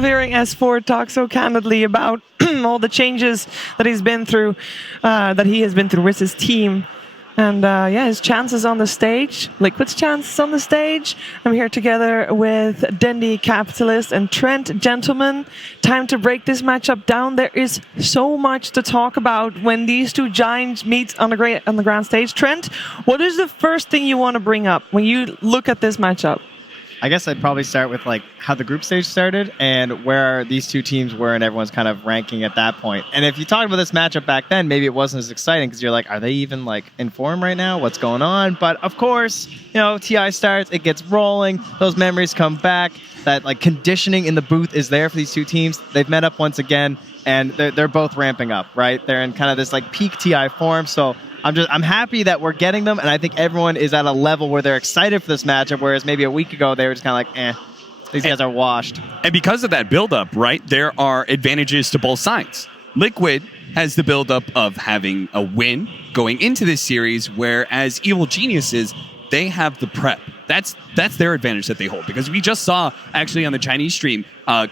love hearing S4 talk so candidly about all the changes that he's been through, that he has been through with his team. And his chances on the stage, Liquid's chances on the stage. I'm here together with Dendi, Capitalist, and Trent. Gentlemen, time to break this matchup down. There is so much to talk about when these two giants meet on the grand stage. Trent, what is the first thing you want to bring up when you look at this matchup? I guess I'd probably start with how the group stage started and where these two teams were and everyone's kind of ranking at that point. And if you talked about this matchup back then, maybe it wasn't as exciting because you're like, are they even in form right now? What's going on? But of course, TI starts, it gets rolling, those memories come back. That conditioning in the booth is there for these two teams. They've met up once again and they're both ramping up, right? They're in kind of this peak TI form. So I'm happy that we're getting them, and I think everyone is at a level where they're excited for this matchup, whereas maybe a week ago they were just kind of these guys are washed. And because of that build-up, right, there are advantages to both sides. Liquid has the build-up of having a win going into this series, whereas Evil Geniuses, they have the prep. That's their advantage that they hold, because we just saw, actually, on the Chinese stream,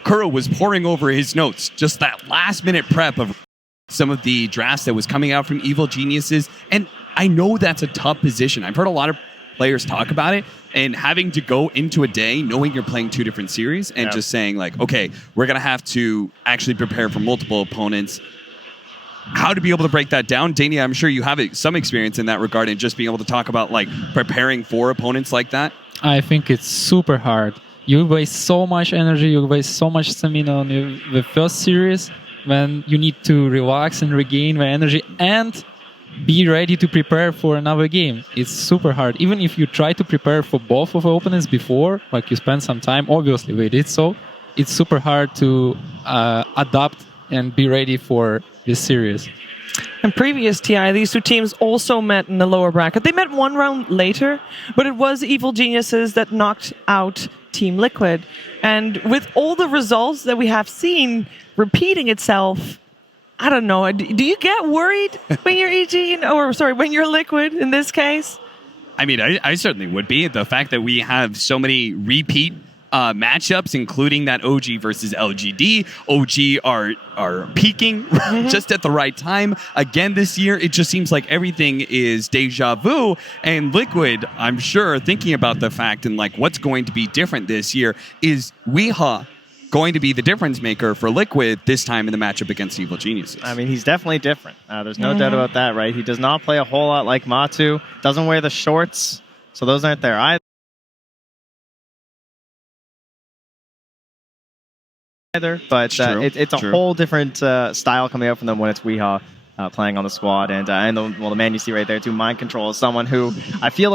Kuro was pouring over his notes, just that last-minute prep of some of the drafts that was coming out from Evil Geniuses. And I know that's a tough position. I've heard a lot of players talk about it, and having to go into a day knowing you're playing two different series and just saying okay, we're going to have to actually prepare for multiple opponents. How to be able to break that down? Dania, I'm sure you have some experience in that regard and just being able to talk about preparing for opponents like that. I think it's super hard. You waste so much energy, you waste so much stamina on the first series, when you need to relax and regain the energy and be ready to prepare for another game. It's super hard. Even if you try to prepare for both of the opponents before, you spend some time, obviously we did so, it's super hard to adapt and be ready for this series. In previous TI, these two teams also met in the lower bracket. They met one round later, but it was Evil Geniuses that knocked out Team Liquid. And with all the results that we have seen repeating itself, I don't know. Do you get worried when you're EG, when you're Liquid in this case? I mean, I certainly would be. The fact that we have so many repeat matchups, including that OG versus LGD. OG are peaking just at the right time. Again this year, it just seems like everything is deja vu. And Liquid, I'm sure, thinking about the fact and what's going to be different this year, is Weeha going to be the difference maker for Liquid this time in the matchup against Evil Geniuses? I mean, he's definitely different. There's no doubt about that, right? He does not play a whole lot like Matu. Doesn't wear the shorts, so those aren't there either. But it's a whole different style coming out from them when it's Weeha playing on the squad. And the man you see right there, too, Mind Control, is someone who I feel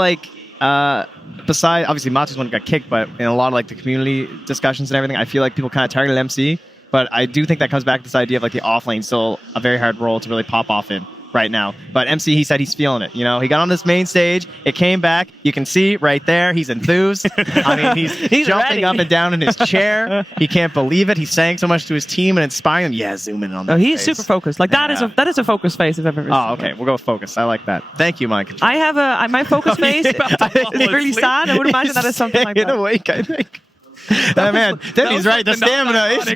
besides, obviously, Matu's one who got kicked, but in a lot of the community discussions and everything, I feel people kind of targeted MC. But I do think that comes back to this idea of the offlane still a very hard role to really pop off in right now. But MC, he said he's feeling it. He got on this main stage. It came back. You can see right there. He's enthused. I mean, he's jumping ready. Up and down in his chair. He can't believe it. He's saying so much to his team and inspiring them. Yeah, zoom in on that. He's super focused. That is a focus face if I've ever seen. Oh, okay. We'll go with focus. I like that. Thank you, Mike. I have my focus face is really sad. I would imagine that is something like that. In a week, I think. Man, Denny's right. The stamina is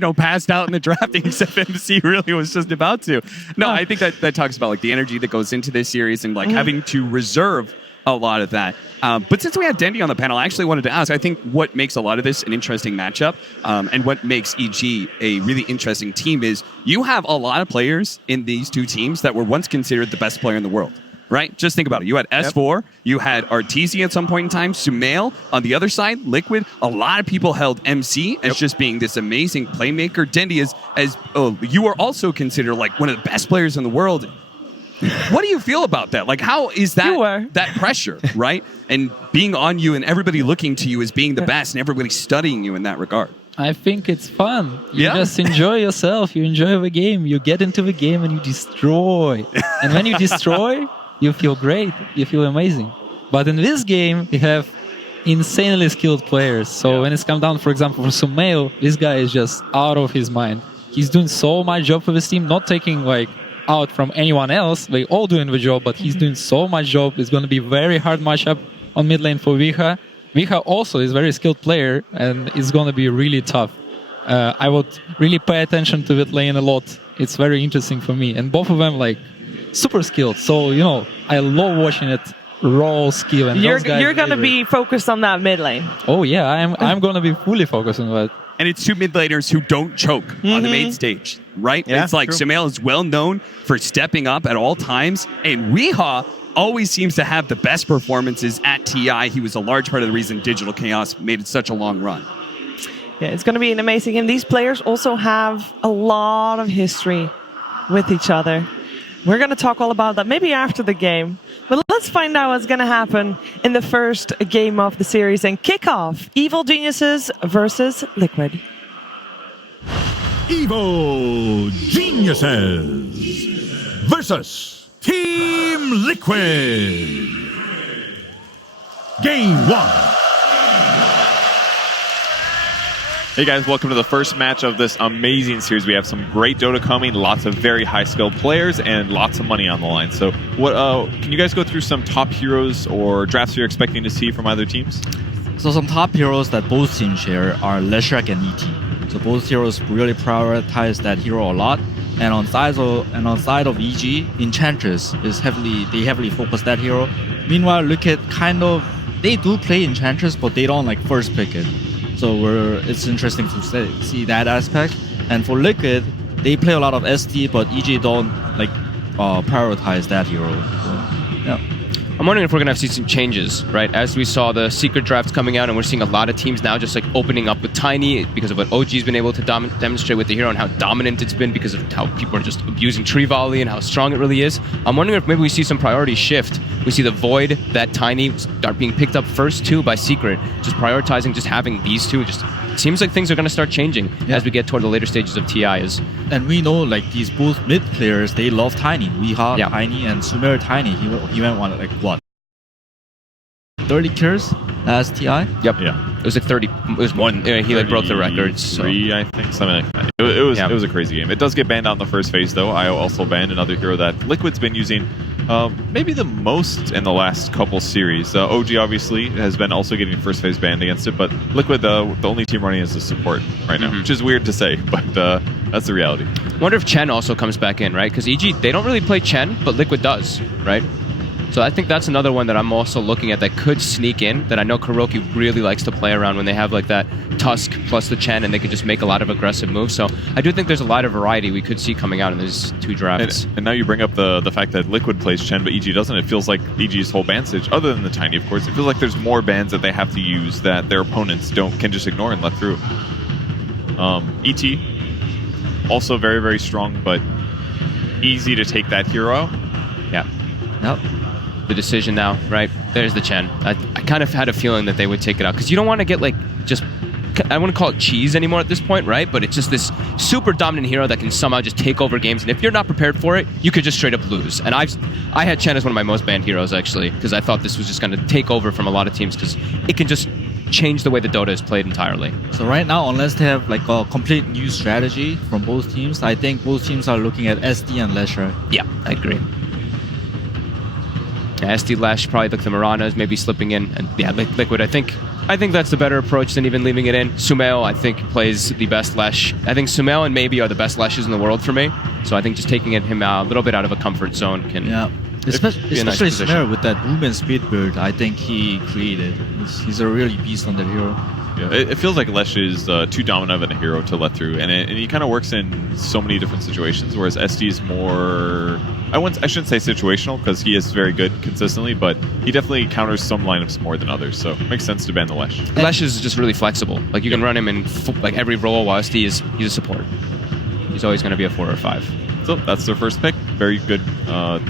gone. Passed out in the drafting, except MC really was just about to. No, I think that talks about the energy that goes into this series and having to reserve a lot of that. But since we had Dendi on the panel, I actually wanted to ask, I think what makes a lot of this an interesting matchup and what makes EG a really interesting team is you have a lot of players in these two teams that were once considered the best player in the world. Right? Just think about it. You had S4, you had Arteezy at some point in time, Sumail on the other side, Liquid. A lot of people held MC as just being this amazing playmaker. Dendi you are also considered one of the best players in the world. What do you feel about that? How is that pressure, right? And being on you and everybody looking to you as being the best and everybody studying you in that regard. I think it's fun. You just enjoy yourself. You enjoy the game. You get into the game and you destroy. And when you destroy, you feel great. You feel amazing. But in this game, you have insanely skilled players. So when it's come down, for example, for Sumail, this guy is just out of his mind. He's doing so much job for this team, not taking out from anyone else. They all doing the job, but he's doing so much job. It's going to be very hard matchup on mid lane for Weeha. Weeha also is a very skilled player, and it's going to be really tough. I would really pay attention to that lane a lot. It's very interesting for me. And both of them like super skilled. So, you know, I love watching it raw skill. And you're going to be focused on that mid lane. Oh, yeah. I'm going to be fully focused on that. And it's two mid laners who don't choke on the main stage, right? Yeah, it's like Sumail is well known for stepping up at all times. And Weehaw always seems to have the best performances at TI. He was a large part of the reason Digital Chaos made it such a long run. Yeah, it's going to be an amazing game. These players also have a lot of history with each other. We're going to talk all about that maybe after the game. But let's find out what's going to happen in the first game of the series and kick off Evil Geniuses versus Liquid. Evil Geniuses versus Team Liquid. Game 1. Hey guys, welcome to the first match of this amazing series. We have some great Dota coming, lots of very high-skilled players, and lots of money on the line. So, what can you guys go through some top heroes or drafts you're expecting to see from either teams? So some top heroes that both teams share are Leshrac and ET. So both heroes really prioritize that hero a lot. And on side of EG, Enchantress is heavily focus that hero. Meanwhile, Liquid they do play Enchantress, but they don't like first pick it. So it's interesting to see that aspect. And for Liquid, they play a lot of SD, but EG don't like prioritize that hero. So, yeah. I'm wondering if we're going to see some changes, right? As we saw the secret drafts coming out, and we're seeing a lot of teams now just like opening up with Tiny because of what OG's been able to demonstrate with the hero and how dominant it's been because of how people are just abusing Tree Volley and how strong it really is. I'm wondering if maybe we see some priority shift. We see the Void, that Tiny start being picked up first too by Secret, just prioritizing just having these two. Just it seems like things are going to start changing as we get toward the later stages of TI. And we know like these both mid players, they love Tiny. Weehaw, Tiny, and Sumer Tiny. He went one like what? 30 kills last TI? Yep. Yeah. It was like 30. It was one. He like broke the records. So. I think, something like that. It was a crazy game. It does get banned out in the first phase, though. I also banned another hero that Liquid's been using maybe the most in the last couple series. OG obviously has been also getting first phase banned against it, but Liquid, the only team running is the support right now, which is weird to say, but that's the reality. I wonder if Chen also comes back in, right? Because EG, they don't really play Chen, but Liquid does, right? So I think that's another one that I'm also looking at that could sneak in, that I know Kuroki really likes to play around when they have like that Tusk plus the Chen and they can just make a lot of aggressive moves. So I do think there's a lot of variety we could see coming out in these two drafts. And now you bring up the fact that Liquid plays Chen, but EG doesn't. It feels like EG's whole ban stage, other than the Tiny, of course, it feels like there's more bans that they have to use that their opponents can just ignore and let through. ET, also very, very strong, but easy to take that hero out. Yeah. Yep. The decision now, right? There's the Chen. I kind of had a feeling that they would take it out because you don't want to get like just, I don't want to call it cheese anymore at this point, right? But it's just this super dominant hero that can somehow just take over games, and if you're not prepared for it, you could just straight up lose. And I had Chen as one of my most banned heroes actually because I thought this was just going to take over from a lot of teams because it can just change the way the Dota is played entirely. So right now, unless they have like a complete new strategy from both teams, I think both teams are looking at SD and Leshrac. Yeah, I agree. Yeah, SD Lash, probably like the Miranas, maybe slipping in, and yeah, Liquid. I think that's the better approach than even leaving it in. Sumail, I think, plays the best Lash. I think Sumail and maybe are the best Lashes in the world for me. So I think just taking him a little bit out of a comfort zone can. Yeah, especially nice Sumail with that movement speed build. I think he created. He's a really beast on that hero. Yeah, it feels like Lesh is too dominant of a hero to let through, and he kind of works in so many different situations, whereas SD is more, I shouldn't say situational, because he is very good consistently, but he definitely counters some lineups more than others, so it makes sense to ban the Lesh. Lesh is just really flexible. Like, you can run him in like every role, while SD he's a support. He's always going to be a 4 or 5. So that's their first pick. Very good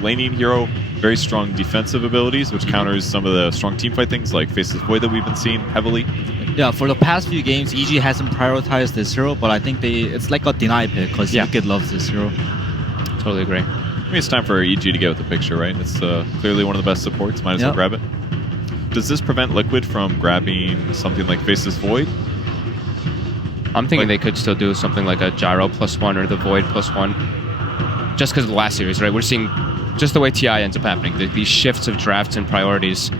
laning hero, very strong defensive abilities, which counters some of the strong teamfight things like Faceless Void that we've been seeing heavily. Yeah, for the past few games, EG hasn't prioritized this hero, but I think it's like a deny pick because Liquid loves this hero. Totally agree. I mean, it's time for EG to get with the picture, right? It's clearly one of the best supports. Might as well grab it. Does this prevent Liquid from grabbing something like Faceless Void? I'm thinking they could still do something like a Gyro +1 or the Void +1. Just because of the last series, right? We're seeing just the way TI ends up happening. These shifts of drafts and priorities.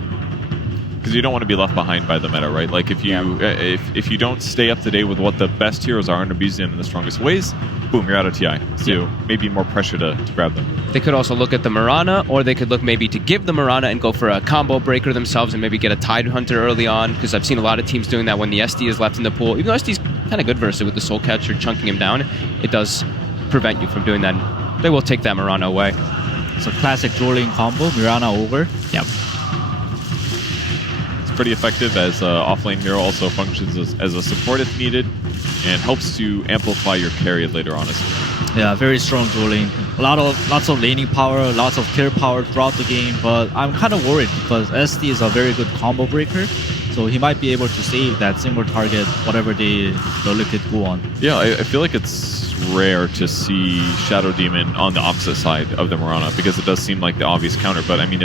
because you don't want to be left behind by the meta, right? Like if you don't stay up to date with what the best heroes are and abuse them in the strongest ways, boom, you're out of TI. So maybe more pressure to grab them. They could also look at the Mirana, or they could look maybe to give the Mirana and go for a combo breaker themselves and maybe get a Tide Hunter early on, because I've seen a lot of teams doing that when the SD is left in the pool. Even though SD's kind of good versus it with the Soul Catcher chunking him down, it does prevent you from doing that. They will take that Mirana away. It's a classic dual lane combo, Mirana over. Yep. Pretty effective as offlane hero, also functions as a support if needed, and helps to amplify your carry later on as well. Yeah, very strong dual lane. Lots of laning power, lots of kill power throughout the game, but I'm kind of worried because SD is a very good combo breaker, so he might be able to save that single target, whatever the Liquid go on. Yeah, I feel like it's rare to see Shadow Demon on the opposite side of the Mirana, because it does seem like the obvious counter, but I mean,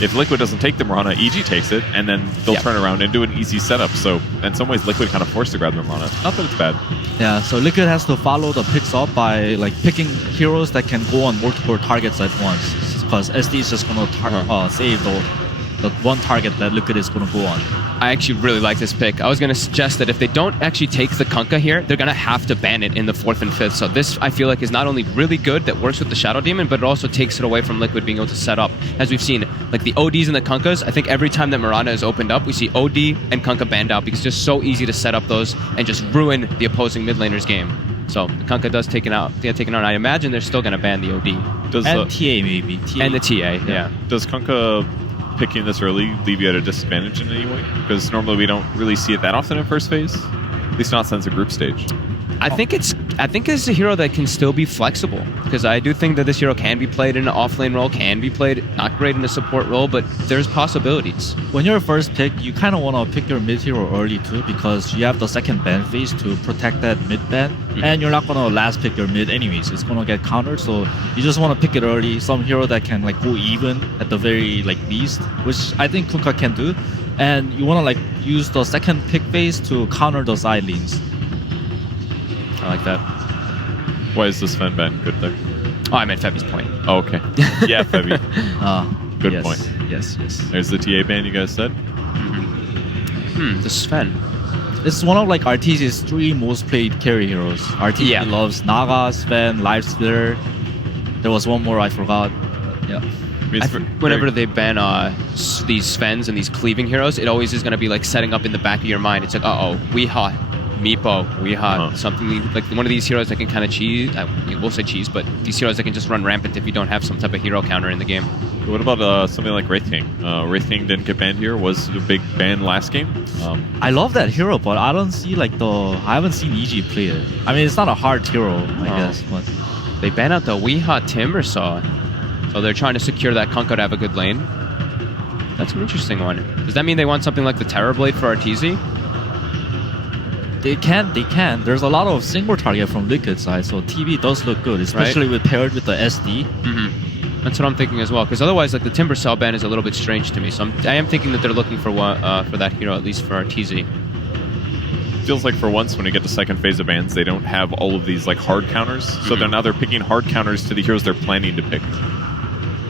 if Liquid doesn't take the Mirana, EG takes it, and then they'll turn around and do an easy setup. So in some ways, Liquid kind of forced to grab the Mirana. Not that it's bad. Yeah, so Liquid has to follow the picks up by like picking heroes that can go on multiple targets at once, because SD is just going to save the one target that Liquid is going to go on. I actually really like this pick. I was going to suggest that if they don't actually take the Kunkka here, they're going to have to ban it in the 4th and 5th. So this, I feel like, is not only really good that works with the Shadow Demon, but it also takes it away from Liquid being able to set up. As we've seen, like the ODs and the Kunkkas, I think every time that Mirana is opened up, we see OD and Kunkka banned out because it's just so easy to set up those and just ruin the opposing mid laner's game. So the Kunkka does taken out. I imagine they're still going to ban the OD. And TA maybe. And the TA, yeah. Does Kunkka picking this early leave you at a disadvantage in any way? Because normally we don't really see it that often in first phase, at least not since the group stage. I think it's a hero that can still be flexible, because I do think that this hero can be played in an offlane role, can be played not great in a support role, but there's possibilities. When you're first pick, you kind of want to pick your mid hero early too, because you have the second ban phase to protect that mid ban, and you're not going to last pick your mid anyways. It's going to get countered, so you just want to pick it early. Some hero that can like go even at the very least, which I think Kunkka can do, and you want to like use the second pick phase to counter the side lanes. I like that. Why is this Fen ban good there? Oh, I meant Febby's point. Oh, okay. Yeah, Febby. Good point. Yes. There's the TA ban you guys said. This is Sven. It's one of like RTZ's 3 most played carry heroes. RTZ loves Naga, Sven, Lifestealer. There was one more I forgot. Yeah. Whenever they ban these Svens and these cleaving heroes, it always is going to be like setting up in the back of your mind. It's like, Weeha, Meepo, Weeha, something like one of these heroes that can kind of cheese. We'll say cheese, but these heroes that can just run rampant if you don't have some type of hero counter in the game. What about something like Wraith King? Wraith King didn't get banned here. Was a big ban last game. I love that hero, but I don't see like I haven't seen EG play it. I mean, it's not a hard hero, I guess, but they ban out the Weeha Timbersaw, so they're trying to secure that Kunkka to have a good lane. That's an interesting one. Does that mean they want something like the Terrorblade for RTZ? They can. There's a lot of single target from Liquid side, so TV does look good, especially paired with the SD. That's what I'm thinking as well, because otherwise, like the Timber Cell ban is a little bit strange to me. So I am thinking that they're looking for one for that hero, at least for RTZ. Feels like for once when we get to second phase of bans, they don't have all of these like hard counters. So they're picking hard counters to the heroes they're planning to pick,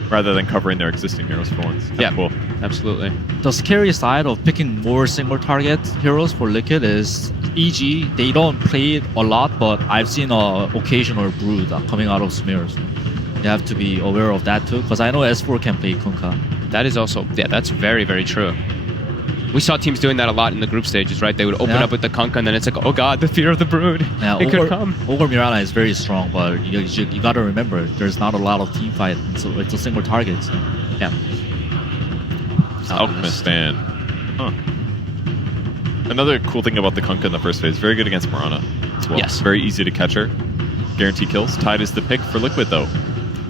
rather than covering their existing heroes for once. Yeah, cool. Absolutely. The scary side of picking more single target heroes for Liquid is EG. They don't play it a lot, but I've seen an occasional brood coming out of smears. You have to be aware of that too, because I know S4 can play Kunkka. That is also, that's very, very true. We saw teams doing that a lot in the group stages, right? They would open up with the Kunkka, and then it's like, oh god, the fear of the brood. Yeah, it could come. Ogre Mirana is very strong, but you got to remember, there's not a lot of team fight, so it's a single target. So. Yeah. Alchemist ban. Huh. Another cool thing about the Kunkka in the first phase, very good against Mirana as well. Yes. Very easy to catch her. Guarantee kills. Tide is the pick for Liquid though.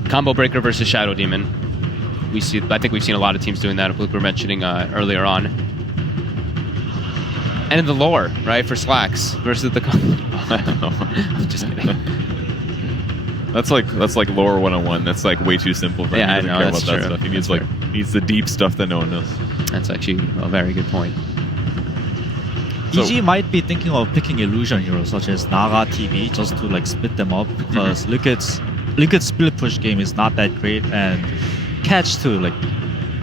Combo breaker versus Shadow Demon. I think we've seen a lot of teams doing that, like we were mentioning earlier on. And in the lore, right, for Slacks versus the I'm just kidding. That's like lore 101. That's like way too simple for him. He doesn't care about that stuff. He needs the deep stuff that no one knows. That's actually a very good point. EG might be thinking of picking illusion heroes such as Naga TV just to like split them up, because Liquid's split push game is not that great, and catch too, like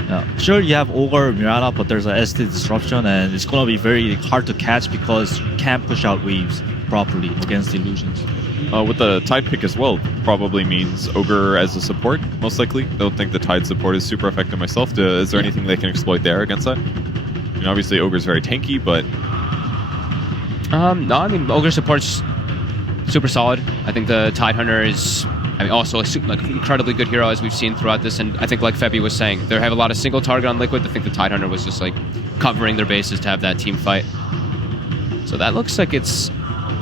Yeah. Sure, you have Ogre, Mirana, but there's a SD disruption, and it's gonna be very hard to catch because you can't push out waves properly against illusions. With the Tide pick as well, probably means Ogre as a support, most likely. Don't think the Tide support is super effective myself. Is there anything they can exploit there against that? I mean, obviously Ogre's very tanky, but... No, I mean, Ogre support's super solid. I think the Tidehunter is, I mean, also a like incredibly good hero as we've seen throughout this. And I think, like Febby was saying, they have a lot of single target on Liquid. I think the Tidehunter was just like covering their bases to have that team fight. So that looks like it's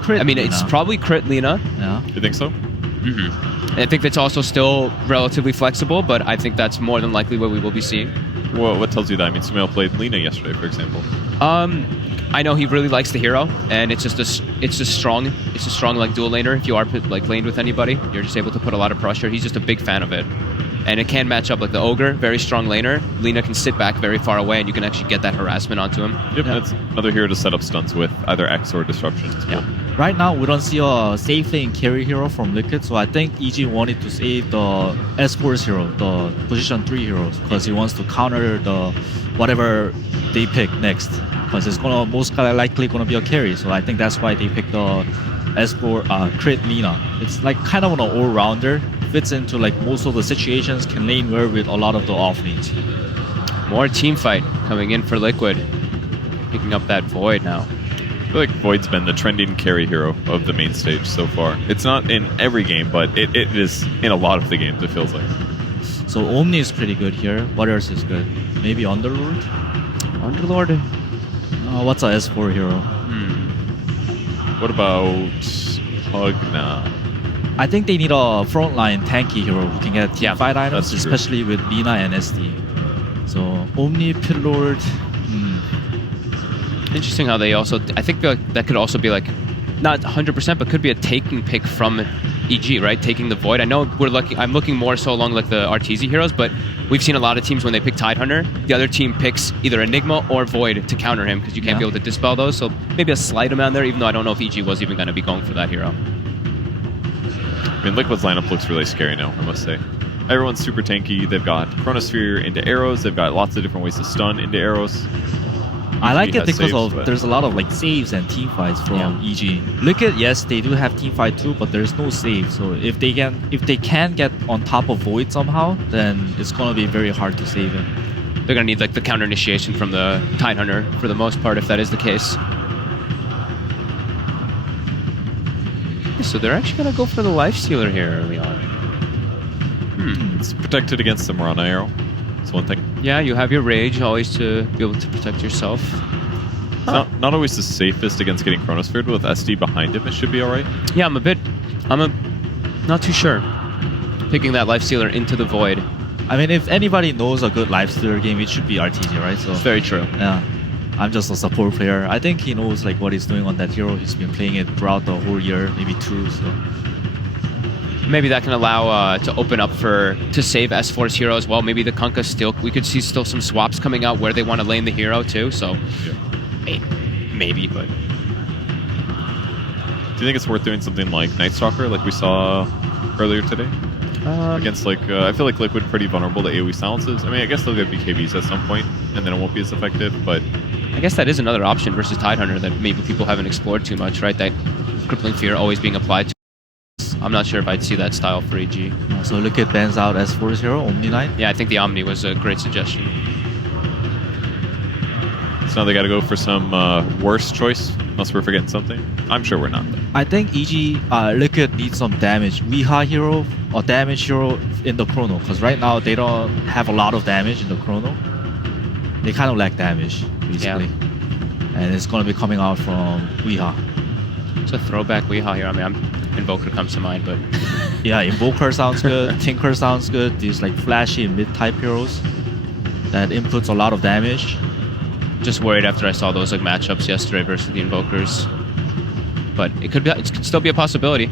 crit. I mean, Lina. It's probably crit Lina. Yeah. You think so? Mm-hmm. I think that's also still relatively flexible, but I think that's more than likely what we will be seeing. Well, what tells you that? I mean, Sumail played Lina yesterday, for example. I know he really likes the hero, and it's just strong like dual laner. If you are like laned with anybody, you're just able to put a lot of pressure. He's just a big fan of it, and it can match up like the Ogre, very strong laner. Lina can sit back very far away, and you can actually get that harassment onto him. Yep, that's another hero to set up stunts with, either X or disruption. Yeah. Right now, we don't see a safe lane carry hero from Liquid, so I think EG wanted to save the S4's hero, the position 3 heroes, because he wants to counter the whatever they pick next, because it's gonna most likely gonna be a carry. So I think that's why they picked the S4 crit Lina. It's like kind of an all-rounder, fits into like most of the situations, can lane well with a lot of the off lanes. More team fight coming in for Liquid, picking up that Void now. I feel like Void's been the trending carry hero of the main stage so far. It's not in every game, but it is in a lot of the games, it feels like. So Omni is pretty good here. What else is good? Maybe Underlord? Underlord? What's a S4 hero? What about Hugna? I think they need a frontline tanky hero who can get team fight items, that's true. especially with Lina and SD. So Omni, Pillord. Interesting how they also, I think that could also be like, not 100%, but could be a taking pick from EG, right? Taking the Void. I know I'm looking more so along like the RTZ heroes, but we've seen a lot of teams when they pick Tidehunter, the other team picks either Enigma or Void to counter him because you can't be able to dispel those. So maybe a slight amount there, even though I don't know if EG was even going to be going for that hero. I mean, Liquid's lineup looks really scary now, I must say. Everyone's super tanky. They've got Chronosphere into arrows. They've got lots of different ways to stun into arrows. I like it because saves, there's a lot of like saves and team fights from EG. Liquid, yes, they do have team fight too, but there's no save. So if they can get on top of Void somehow, then it's gonna be very hard to save it. They're gonna need like the counter initiation from the Tidehunter for the most part, if that is the case. So they're actually gonna go for the Lifestealer here early on. It's protected against the Mirana arrow. That's one thing. Yeah, you have your Rage always to be able to protect yourself. It's not always the safest against getting Chronosphered, but with SD behind him, it should be alright. Yeah, I'm not too sure. Picking that Lifestealer into the Void. I mean, if anybody knows a good Lifestealer game, it should be RTG, right? So it's very true. Yeah. I'm just a support player. I think he knows like what he's doing on that hero. He's been playing it throughout the whole year, maybe 2, so... Maybe that can allow to open up to save S4's hero as well. Maybe the Kunkka we could see still some swaps coming out where they want to lane the hero too. So maybe, but do you think it's worth doing something like Night Stalker, like we saw earlier today? Against like I feel like Liquid pretty vulnerable to AoE silences. I mean, I guess they'll get BKBs at some point, and then it won't be as effective. But I guess that is another option versus Tidehunter that maybe people haven't explored too much, right? That crippling fear always being applied to. I'm not sure if I'd see that style for EG. So Liquid bans out S4's hero, Omni Knight? Yeah, I think the Omni was a great suggestion. So now they got to go for some worse choice, unless we're forgetting something. I'm sure we're not, though. I think EG Liquid needs some damage. Weeha hero or damage hero in the Chrono, because right now they don't have a lot of damage in the Chrono. They kind of lack damage, basically. Yeah. And it's going to be coming out from Weeha. It's a throwback Weeha here. I mean, Invoker comes to mind, but... Yeah, Invoker sounds good, Tinker sounds good. These like flashy mid-type heroes that inputs a lot of damage. Just worried after I saw those like matchups yesterday versus the Invokers. But it could still be a possibility.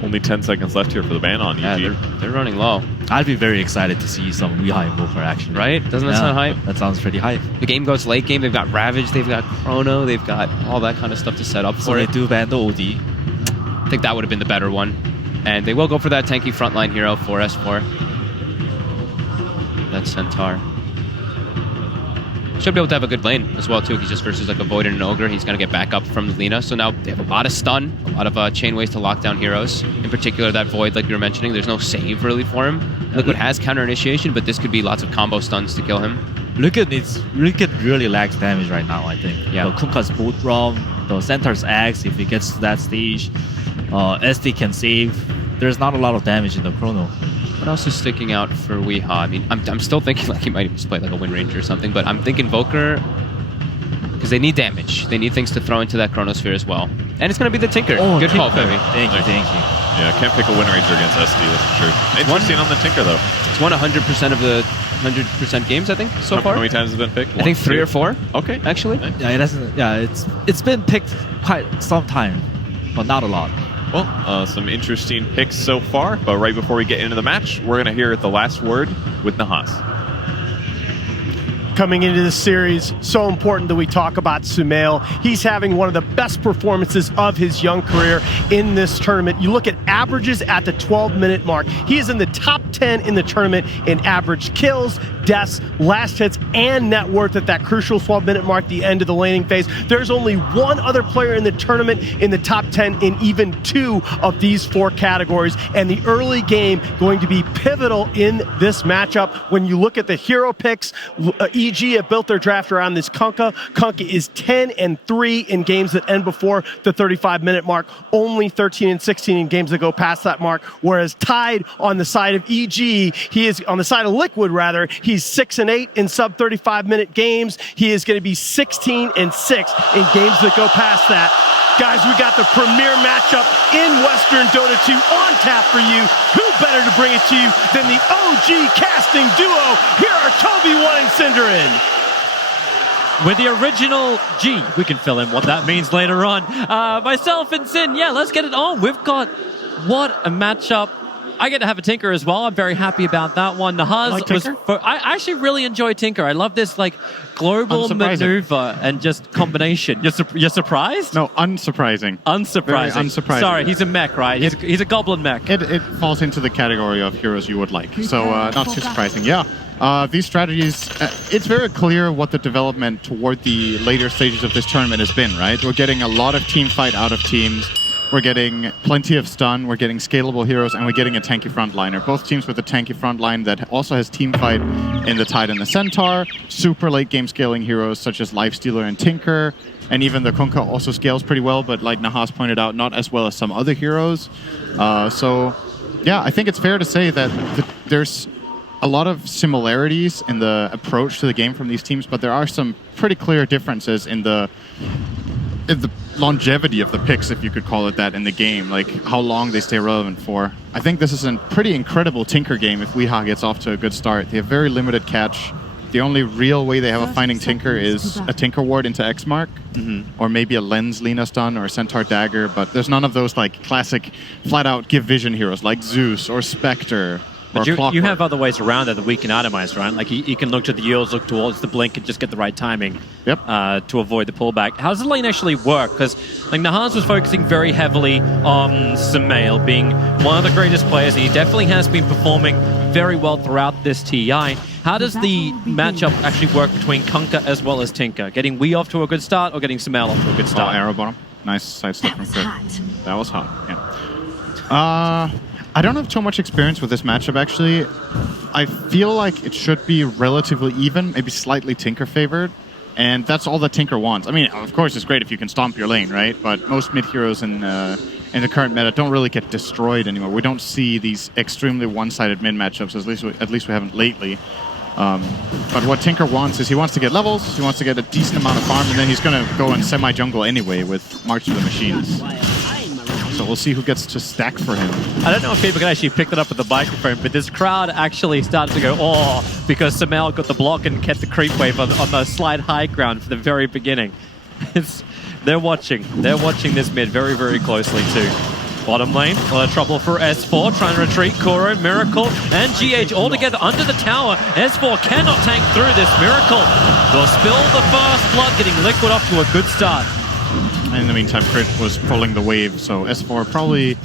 Only 10 seconds left here for the ban on EG. Yeah, they're running low. I'd be very excited to see some Weeha Invoker action. Right? Doesn't that sound hype? That sounds pretty hype. The game goes late game. They've got Ravage, they've got Chrono, they've got all that kind of stuff to set up so for it. So they do ban the OD. I think that would have been the better one. And they will go for that tanky frontline hero for S4. that Centaur. Should be able to have a good lane as well, too. He's just versus like a Void and an Ogre. He's going to get back up from the Lina. So now they have a lot of stun, a lot of chain ways to lock down heroes. In particular, that Void, like you were mentioning, there's no save really for him. Liquid has counter initiation, but this could be lots of combo stuns to kill him. Liquid really lacks damage right now, I think. Yeah. The Kunkka's Boot Drum, the Centaur's Axe, if he gets to that stage, SD can save. There's not a lot of damage in the Chrono. What else is sticking out for Weehaw? I mean, I'm still thinking like he might just play like a Wind Ranger or something, but I'm thinking Voker, because they need damage. They need things to throw into that Chronosphere as well. And it's going to be the Tinker. Oh, good call, Tinker. Femi. Thank you. Yeah, can't pick a Wind Ranger against SD, that's for sure. Interesting on the Tinker, though. It's won 100% of the 100% games, I think, so far. How many times has it been picked? I think 3 or 4. Okay. Actually. Yeah, it hasn't. Yeah, it's been picked quite some time, but not a lot. Well, some interesting picks so far, but right before we get into the match, we're going to hear the last word with Nahas. Coming into this series, so important that we talk about Sumail. He's having one of the best performances of his young career in this tournament. You look at averages at the 12-minute mark. He is in the top 10 in the tournament in average kills, deaths, last hits, and net worth at that crucial 12-minute mark, the end of the laning phase. There's only one other player in the tournament in the top 10 in even 2 of these 4 categories, and the early game going to be pivotal in this matchup. When you look at the hero picks, EG have built their draft around this Kunkka. Kunkka is 10-3 in games that end before the 35-minute mark, only 13-16 in games that go past that mark, whereas tied on the side of EG, he is on the side of Liquid rather, he's 6-8 in sub 35-minute games. He is going to be 16-6 in games that go past that. Guys, we got the premier matchup in Western Dota 2 on tap for you. Who better to bring it to you than the OG casting duo? Here are Toby1 and Cinderin. With the original G, we can fill in what that means later on. Myself and Sin, yeah, let's get it on. We've got, what a matchup. I get to have a Tinker as well. I'm very happy about that one. Nahas I actually really enjoy Tinker. I love this like global maneuver and just combination. You're surprised? No, unsurprising. Unsurprising. Very unsurprising. Sorry, he's a mech, right? He's a goblin mech. It falls into the category of heroes you would like. So not too surprising. Yeah. These strategies, it's very clear what the development toward the later stages of this tournament has been, right? We're getting a lot of team fight out of teams. We're getting plenty of stun, we're getting scalable heroes, and we're getting a tanky frontliner. Both teams with a tanky frontline that also has team fight in the Tide and the Centaur, super late game scaling heroes such as Lifestealer and Tinker, and even the Kunkka also scales pretty well, but like Nahas pointed out, not as well as some other heroes. So yeah, I think it's fair to say that there's a lot of similarities in the approach to the game from these teams, but there are some pretty clear differences in the longevity of the picks, if you could call it that, in the game, like how long they stay relevant for. I think this is a pretty incredible Tinker game if Weehaw gets off to a good start. They have very limited catch. The only real way they have of finding Tinker is a Tinker Ward into X-Mark, or maybe a Lens Lina Stun or a Centaur Dagger, but there's none of those like classic flat-out give vision heroes like Zeus or Spectre. But you have other ways around that we can itemize, right? Like you can look to the yields, look towards the blink, and just get the right timing to avoid the pullback. How does the lane actually work? Because like Nahas was focusing very heavily on Sumail being one of the greatest players, and he definitely has been performing very well throughout this TI. How does the matchup actually work between Kunkka as well as Tinker? Getting Wii off to a good start or getting Sumail off to a good start? Arrow bottom. Nice sidestep from Crit. That was hot, yeah. I don't have too much experience with this matchup, actually. I feel like it should be relatively even, maybe slightly Tinker favored, and that's all that Tinker wants. I mean, of course, it's great if you can stomp your lane, right? But most mid heroes in the current meta don't really get destroyed anymore. We don't see these extremely one-sided mid matchups, at least we haven't lately. But what Tinker wants is he wants to get levels, he wants to get a decent amount of farm, and then he's going to go in semi-jungle anyway with March of the Machines. So we'll see who gets to stack for him. I don't know if people can actually pick that up with the microphone, but this crowd actually started to go, oh, because Sumail got the block and kept the creep wave on the slight high ground for the very beginning. They're watching this mid very, very closely too. Bottom lane, a lot of trouble for S4, trying to retreat. Kuro, Miracle, and GH all together under the tower. S4 cannot tank through this. Miracle will spill the first blood, getting Liquid off to a good start. In the meantime, Crit was pulling the wave, so S4 probably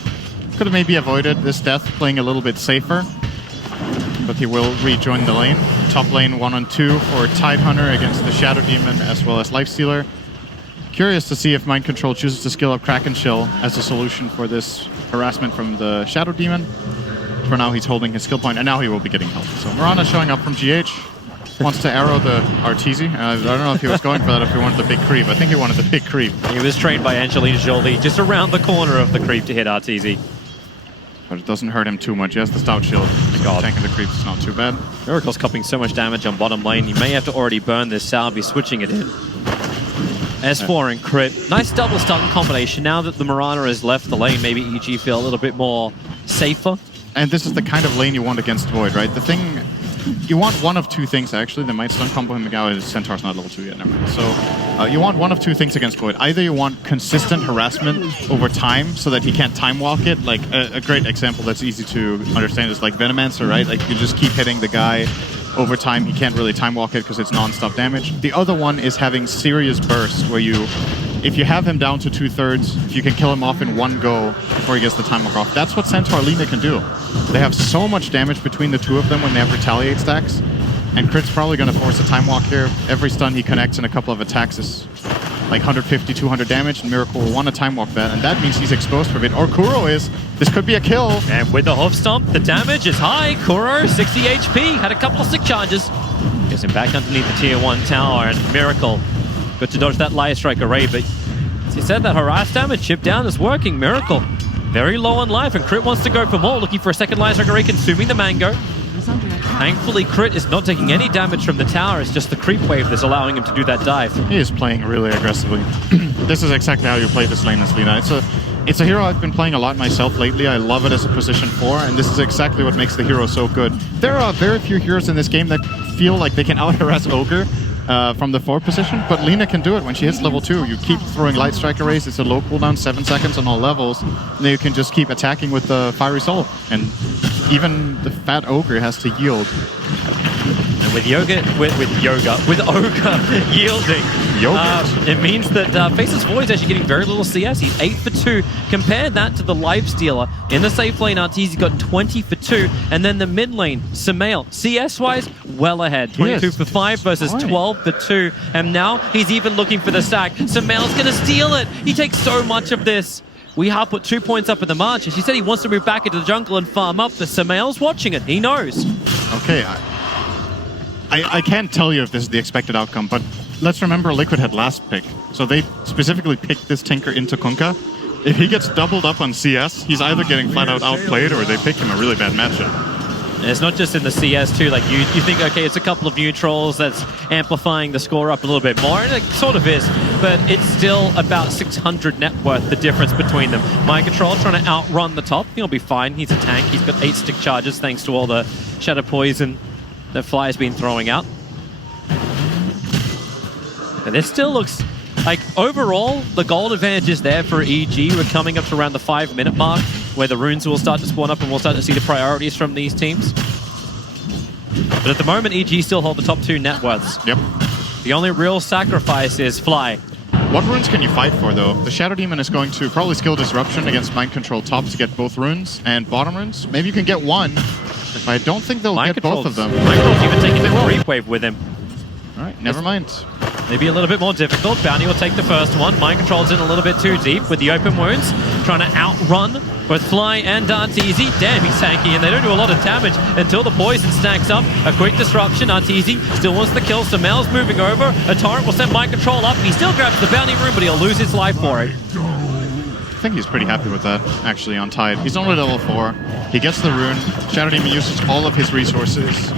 could have maybe avoided this death, playing a little bit safer. but he will rejoin the lane. Top lane 1-on-2 for Tidehunter against the Shadow Demon as well as Lifestealer. Curious to see if Mind Control chooses to skill up Kraken Shell as a solution for this harassment from the Shadow Demon. For now, he's holding his skill point, and now he will be getting help. So Mirana showing up from GH. Wants to arrow the Arteezy. I don't know if he was going for that, if he wanted the big creep. I think he wanted the big creep. He was trained by Angelina Jolie just around the corner of the creep to hit Arteezy. But it doesn't hurt him too much. He has the Stout Shield. So tanking the creeps is not too bad. Miracle's copying so much damage on bottom lane. He may have to already burn this Salve, switching it in. S4 and crit. Nice double stun combination. Now that the Mirana has left the lane, maybe EG feel a little bit more safer. And this is the kind of lane you want against Void, right? The thing... You want one of two things, actually. They might stun combo him again. Centaur's not level 2 yet, never mind. So you want one of two things against Void. Either you want consistent harassment over time so that he can't time walk it. Like a great example that's easy to understand is like Venomancer, right? Like you just keep hitting the guy over time. He can't really time walk it because it's non-stop damage. The other one is having serious bursts where you... If you have him down to 2/3, you can kill him off in one go before he gets the time walk off. That's what Centaur Lina can do. They have so much damage between the two of them when they have retaliate stacks. And Crit's probably going to force a time walk here. Every stun he connects in a couple of attacks is like 150, 200 damage, and Miracle will want to time walk that. And that means he's exposed for a bit. Or Kuro is. This could be a kill. And with the Hoof Stomp, the damage is high. Kuro, 60 HP, had a couple of stick charges. Gets him back underneath the tier 1 tower, and Miracle good to dodge that Light Strike array, but as you said, that harass damage, chip down is working. Miracle, very low on life, and Crit wants to go for more, looking for a second Light Strike array, consuming the Mango. Thankfully, Crit is not taking any damage from the tower, it's just the creep wave that's allowing him to do that dive. He is playing really aggressively. This is exactly how you play this lane as Lina. It's a hero I've been playing a lot myself lately. I love it as a position 4, and this is exactly what makes the hero so good. There are very few heroes in this game that feel like they can out-harass Ogre from the 4 position, but Lina can do it when she hits level 2. You keep throwing Light Strike arrays, it's a low cooldown, 7 seconds on all levels, and then you can just keep attacking with the Fiery Soul, and even the fat Ogre has to yield. And with Ogre yielding, it means that Faceless Void's actually getting very little CS. He's 8 for 2. Compare that to the Lifestealer. In the safe lane, Arteezy got 20 for 2. And then the mid lane, Sumail, CS-wise, well ahead. 22 for 5 versus 12 for 2. And now he's even looking for the stack. Sumail's going to steal it. He takes so much of this. Weehaw put 2 points up in the march, and she said he wants to move back into the jungle and farm up, but Sumail's watching it. He knows. Okay, I can't tell you if this is the expected outcome, but let's remember Liquid had last pick. So they specifically picked this Tinker into Kunkka. If he gets doubled up on CS, he's either getting flat out outplayed or they pick him a really bad matchup. And it's not just in the CS too, like you think, okay, it's a couple of neutrals that's amplifying the score up a little bit more, and it sort of is, but it's still about 600 net worth, the difference between them. Mind Control trying to outrun the top, he'll be fine, he's a tank, he's got 8 stick charges thanks to all the Shadow Poison that Fly's been throwing out. And this still looks like, overall, the gold advantage is there for EG. We're coming up to around the 5-minute mark, where the runes will start to spawn up and we'll start to see the priorities from these teams. But at the moment, EG still hold the top 2 net worths. Yep. The only real sacrifice is Fly. What runes can you fight for, though? The Shadow Demon is going to probably skill Disruption against Mind Control top to get both runes and bottom runes. Maybe you can get one, but I don't think they'll get both of them. Mind Control's even taking the creep wave with him. All right, never mind. Maybe a little bit more difficult. Bounty will take the first one. Mind Control's in a little bit too deep with the open wounds, trying to outrun both Fly and Arteezy. Damn, he's tanky, and they don't do a lot of damage until the poison stacks up. A quick disruption. Arteezy still wants the kill. Sumail's moving over. A torrent will send Mind Control up. He still grabs the bounty rune, but he'll lose his life for it. I think he's pretty happy with that, actually, on Tide. He's only level 4. He gets the rune. Shadow Demon uses all of his resources.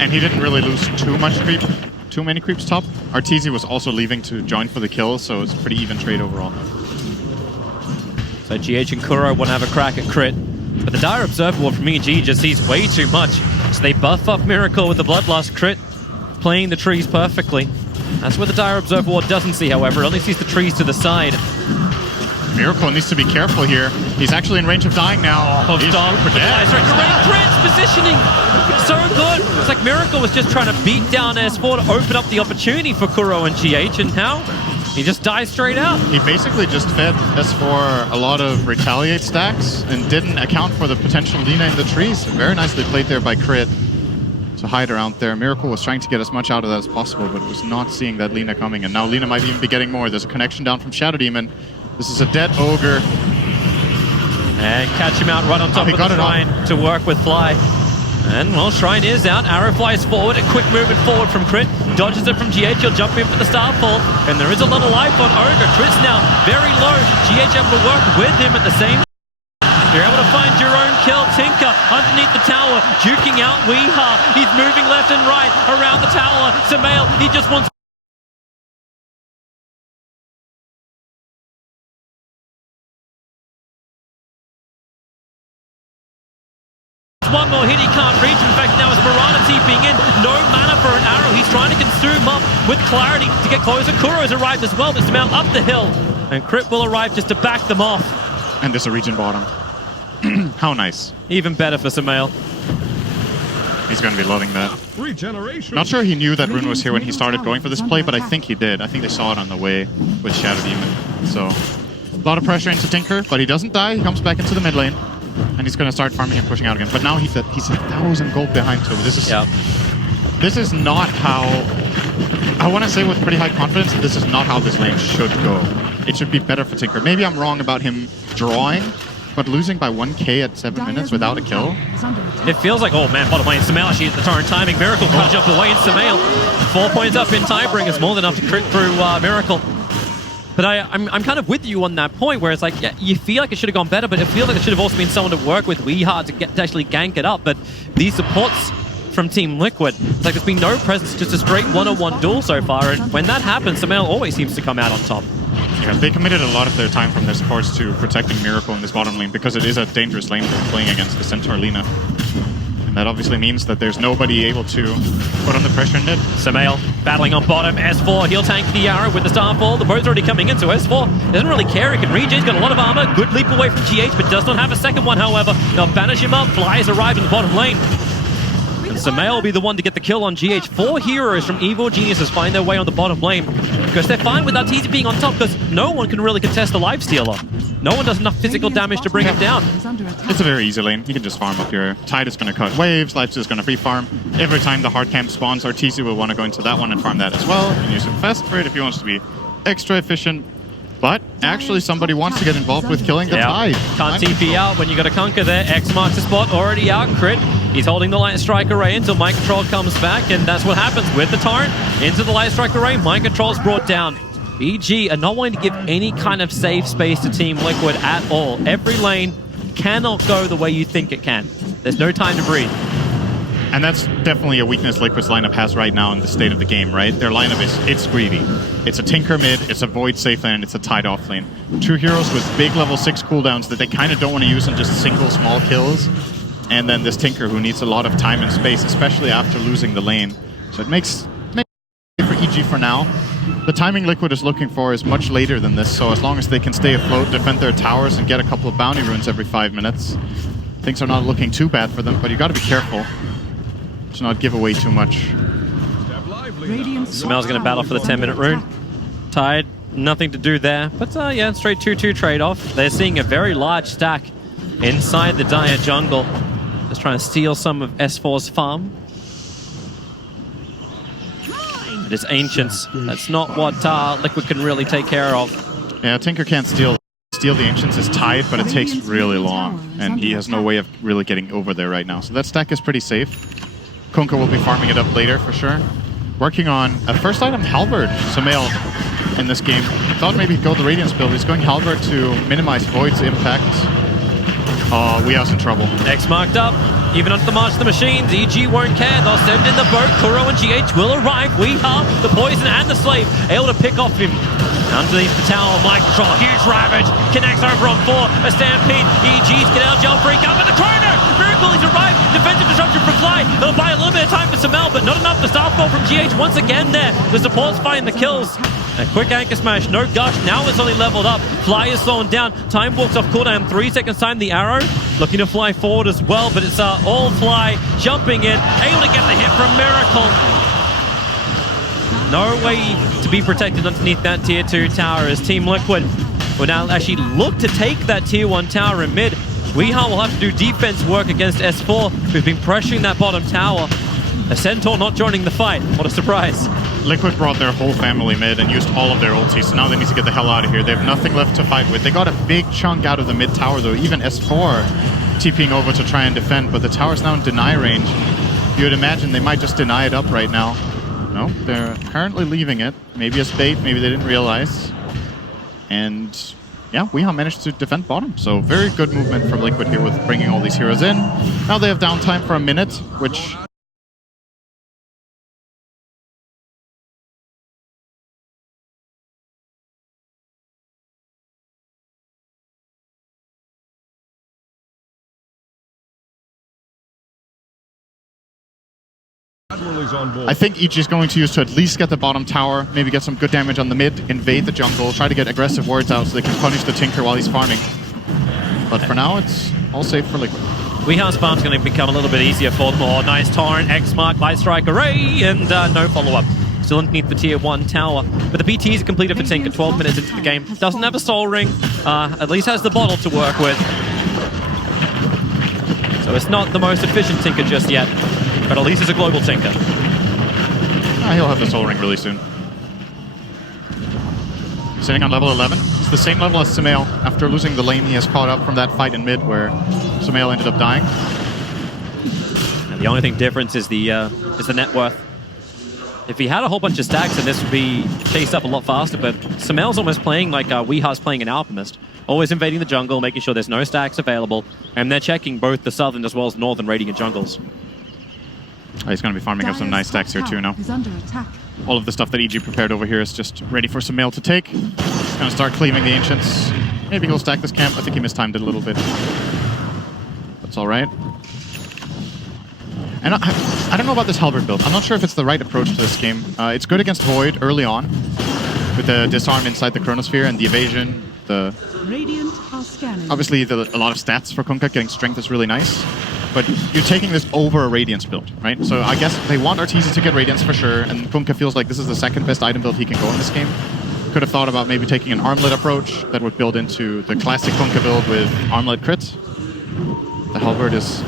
And he didn't really lose too many creeps top. Arteezy was also leaving to join for the kill, so it's a pretty even trade overall. So GH and Kuro want to have a crack at Crit, but the Dire Observable from EG just sees way too much. So they buff up Miracle with the Bloodlust. Crit playing the trees perfectly. That's what the Dire Observable doesn't see, however. It only sees the trees to the side. Miracle needs to be careful here. He's actually in range of dying now. Crit's positioning so good. It's like Miracle was just trying to beat down S4 to open up the opportunity for Kuro and GH, and how? He just dies straight out. He basically just fed S4 a lot of retaliate stacks and didn't account for the potential Lina in the trees. Very nicely played there by Crit to hide around there. Miracle was trying to get as much out of that as possible, but was not seeing that Lina coming. And now Lina might even be getting more. There's a connection down from Shadow Demon. This is a dead Ogre. And catch him out right on top of the Shrine to work with Fly. And, well, Shrine is out. Arrow flies forward. A quick movement forward from Crit. Dodges it from GH. He'll jump in for the Starfall. And there is a lot of life on Ogre. Crit's now very low. GH able to work with him at the same time. You're able to find your own kill. Tinker underneath the tower. Juking out Weeha. He's moving left and right around the tower. Sumail, he just wants... One more hit, he can't reach. In fact, now it's Mirana TPing in. No mana for an arrow. He's trying to consume up with clarity to get closer. Kuro's arrived as well, but Sumail up the hill. And Crit will arrive just to back them off. And there's a region bottom. How nice. Even better for Sumail. He's going to be loving that. Regeneration. Not sure he knew that Rune was here when he started going for this play, but I think he did. I think they saw it on the way with Shadow Demon. So, a lot of pressure into Tinker, but he doesn't die. He comes back into the mid lane. And he's going to start farming and pushing out again. But now he's 1,000 gold behind too. This is not how... I want to say with pretty high confidence that this is not how this lane should go. It should be better for Tinker. Maybe I'm wrong about him drawing, but losing by 1k at 7 minutes without a kill? It feels like, oh man, bottom lane, Sumail actually hit the torrent timing. Miracle can't jump away in Sumail. 4 points up in Tiebreakers, more than enough to crit through Miracle. But I'm kind of with you on that point where it's like, yeah, you feel like it should have gone better, but it feels like it should have also been someone to work with Weeha to actually gank it up. But these supports from Team Liquid, it's like there's been no presence, just a straight one-on-one duel so far. And when that happens, Sumail always seems to come out on top. Yeah, they committed a lot of their time from their supports to protecting Miracle in this bottom lane because it is a dangerous lane for playing against the Centaur Lina. And that obviously means that there's nobody able to put on the pressure in mid. Sumail battling on bottom. S4, he'll tank the arrow with the Starfall. The bow's already coming in, so S4 doesn't really care. He can regen. He's got a lot of armor. Good leap away from GH, but does not have a second one, however. They'll banish him up. Fly has arrived in the bottom lane. And Sumail will be the one to get the kill on GH. 4 heroes from Evil Geniuses find their way on the bottom lane. Because they're fine with Arteezy being on top, because no one can really contest the Lifestealer. No one does enough physical damage to bring him down. It's a very easy lane. You can just farm up here. Tide is going to cut waves. Lifestealer is going to free farm. Every time the hard camp spawns, Arteezy will want to go into that one and farm that as well. And use a fast for it if he wants to be extra efficient. But actually somebody wants to get involved with killing the Tide. Can't TP out when you got a Conquer there. X marks the spot, already out. Crit. He's holding the Light Strike Array until Mind Control comes back, and that's what happens with the Torrent. Into the Light Strike Array, Mind Control's brought down. EG are not wanting to give any kind of safe space to Team Liquid at all. Every lane cannot go the way you think it can. There's no time to breathe. And that's definitely a weakness Liquid's lineup has right now in the state of the game, right? Their lineup it's greedy. It's a Tinker mid, it's a Void safe lane, and it's a Tide off lane. 2 heroes with big level 6 cooldowns that they kind of don't want to use in just single small kills. And then this Tinker who needs a lot of time and space, especially after losing the lane. So it makes for EG for now. The timing Liquid is looking for is much later than this, so as long as they can stay afloat, defend their towers, and get a couple of bounty runes every 5 minutes, things are not looking too bad for them, but you got to be careful to not give away too much. Sumail's going to battle for the 10-minute rune. Tide, nothing to do there, but yeah, straight 2-2 trade-off. They're seeing a very large stack inside the Dire jungle. Just trying to steal some of S4's farm. It is Ancients. That's not what Liquid can really take care of. Yeah, Tinker can't steal the Ancients is Tide, but it takes really long, and he has no way of really getting over there right now. So that stack is pretty safe. Kunkka will be farming it up later for sure. Working on a first item Halberd, Sumail in this game. Thought maybe he'd go the Radiance build. He's going Halberd to minimize Void's impact. Weeha's in trouble. X marked up. Even under the March of the Machines, EG won't care. They'll send in the boat. Kuro and GH will arrive. Weeha, the Poison and the Slave, able to pick off him. Underneath the tower, Mind Control, huge ravage. Connects over on 4. A Stampede. EG's get out, jump freak up in the corner. Miracle, he's arrived. Defensive disruption from Fly. They'll buy a little bit of time for Sumail, but not enough. The Starfall from GH once again there. The support's finding the kills. A quick anchor smash, no gush. Now it's only leveled up. Fly is slowing down. Time walks off cooldown. 3 seconds time. The arrow looking to fly forward as well, but it's all Fly jumping in, able to get the hit from Miracle. no way to be protected underneath that tier 2 tower as Team Liquid will now actually look to take that tier 1 tower in mid. Weehaw will have to do defense work against S4, who's been pressuring that bottom tower. A Centaur not joining the fight. What a surprise. Liquid brought their whole family mid and used all of their ultis, so now they need to get the hell out of here. They have nothing left to fight with. They got a big chunk out of the mid tower, though. Even S4 TPing over to try and defend, but the tower's now in deny range. You would imagine they might just deny it up right now. No, they're currently leaving it. Maybe as bait, maybe they didn't realize. And yeah, Weehaw managed to defend bottom. So very good movement from Liquid here with bringing all these heroes in. Now they have downtime for a minute, which... I think EG is going to use to at least get the bottom tower, maybe get some good damage on the mid, invade the jungle, try to get aggressive wards out so they can punish the Tinker while he's farming. But for now, it's all safe for Liquid. Weeha's farm's going to become a little bit easier for them. Oh, nice Torrent, X-Mark, Light Strike Array, and no follow-up. Still underneath the tier 1 tower. But the BTs are completed for Tinker 12 minutes into the game. Doesn't have a Soul Ring, at least has the bottle to work with. So it's not the most efficient Tinker just yet, but at least it's a global Tinker. He'll have the Soul Ring really soon. Sitting on level 11. It's the same level as Sumail. After losing the lane, he has caught up from that fight in mid where Sumail ended up dying. And the only thing different is the net worth. If he had a whole bunch of stacks, then this would be chased up a lot faster, but Sumail's almost playing like Weeha's playing an Alchemist. Always invading the jungle, making sure there's no stacks available, and they're checking both the southern as well as northern Radiant jungles. Oh, he's going to be farming up some nice stacks here too now. All of the stuff that EG prepared over here is just ready for Sumail to take. He's going to start cleaving the Ancients. Maybe he'll stack this camp. I think he mistimed it a little bit. That's all right. And I don't know about this Halberd build. I'm not sure if it's the right approach to this game. It's good against Void early on, with the disarm inside the Chronosphere and the evasion. Obviously, a lot of stats for Kunkka. Getting strength is really nice. But you're taking this over a Radiance build, right? So I guess they want Arteezy to get Radiance for sure, and Kunkka feels like this is the second best item build he can go in this game. Could have thought about maybe taking an Armlet approach that would build into the classic Kunkka build with Armlet crits. The Halberd is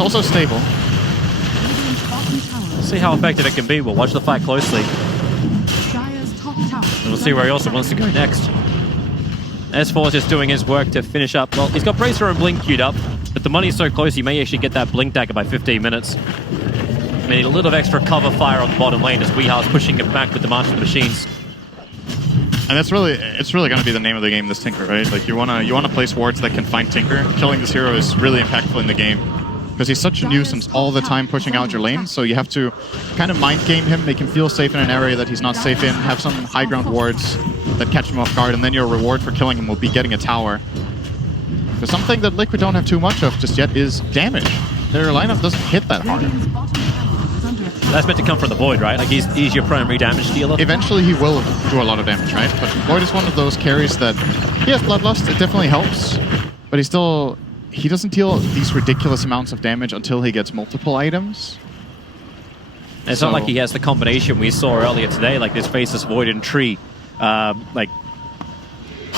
also stable. See how effective it can be. We'll watch the fight closely. And we'll see where he also wants to go next. S4 is just doing his work to finish up. Well, he's got Bracer and Blink queued up, but the money's so close he may actually get that Blink dagger by 15 minutes. We need a little extra cover fire on the bottom lane as Weeha's pushing it back with the March of the Machines. And it's really going to be the name of the game, this Tinker, right? Like you wanna place wards that can find Tinker. Killing this hero is really impactful in the game, because he's such a nuisance all the time pushing out your lane, so you have to kind of mind game him, make him feel safe in an area that he's not safe in, have some high ground wards that catch him off guard, and then your reward for killing him will be getting a tower. Because something that Liquid don't have too much of just yet is damage. Their lineup doesn't hit that hard. That's meant to come from the Void, right? Like he's your primary damage dealer? Eventually he will do a lot of damage, right? But Void is one of those carries that, he has Bloodlust, it definitely helps, but he doesn't deal these ridiculous amounts of damage until he gets multiple items. It's not like he has the combination we saw earlier today, like this Faceless Void and Tree. Like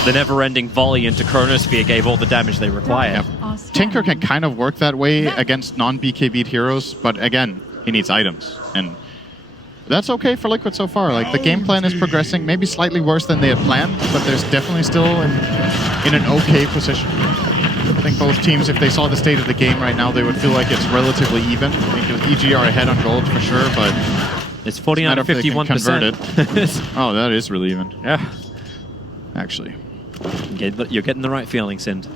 the never-ending volley into Chronosphere gave all the damage they required. Yep. Tinker can kind of work that way against non-BKB heroes, but again, he needs items. And that's okay for Liquid so far. Like the game plan is progressing, maybe slightly worse than they had planned, but there's definitely still in an okay position. I think both teams, if they saw the state of the game right now, they would feel like it's relatively even. I think EG are ahead on gold for sure, but it's 49 to 51%. Oh, that is really even. Yeah. Actually. You're getting the right feeling, Sind.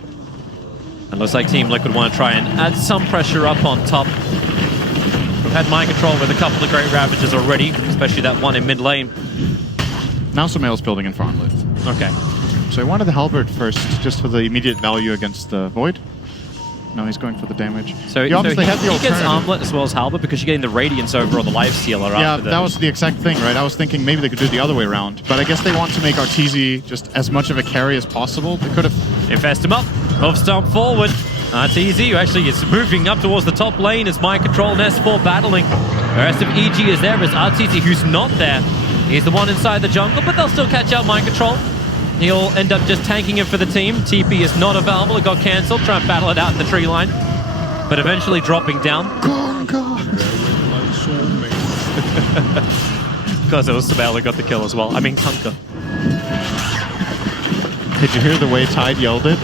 And looks like Team Liquid want to try and add some pressure up on top. We've had mind control with a couple of great Ravagers already, especially that one in mid lane. Now Sumail's building in Farmlet. Okay. So he wanted the Halberd first, just for the immediate value against the Void. No, he's going for the damage. So he gets Armlet as well as Halberd because you're getting the Radiance over on the Life Stealer. Yeah, that was the exact thing, right? I was thinking maybe they could do it the other way around. But I guess they want to make Arteezy just as much of a carry as possible. They could have... Infest him up. Off stomp forward. Arteezy, who actually is moving up towards the top lane as Mind Control and S4 battling. The rest of EG is there, but it's Arteezy who's not there. He's the one inside the jungle, but they'll still catch out Mind Control. He'll end up just tanking it for the team. TP is not available. It got cancelled. Try and battle it out in the tree line. But eventually dropping down. Because it was Sumail who got the kill as well. I mean, Kunkka. Did you hear the way Tide yelled it?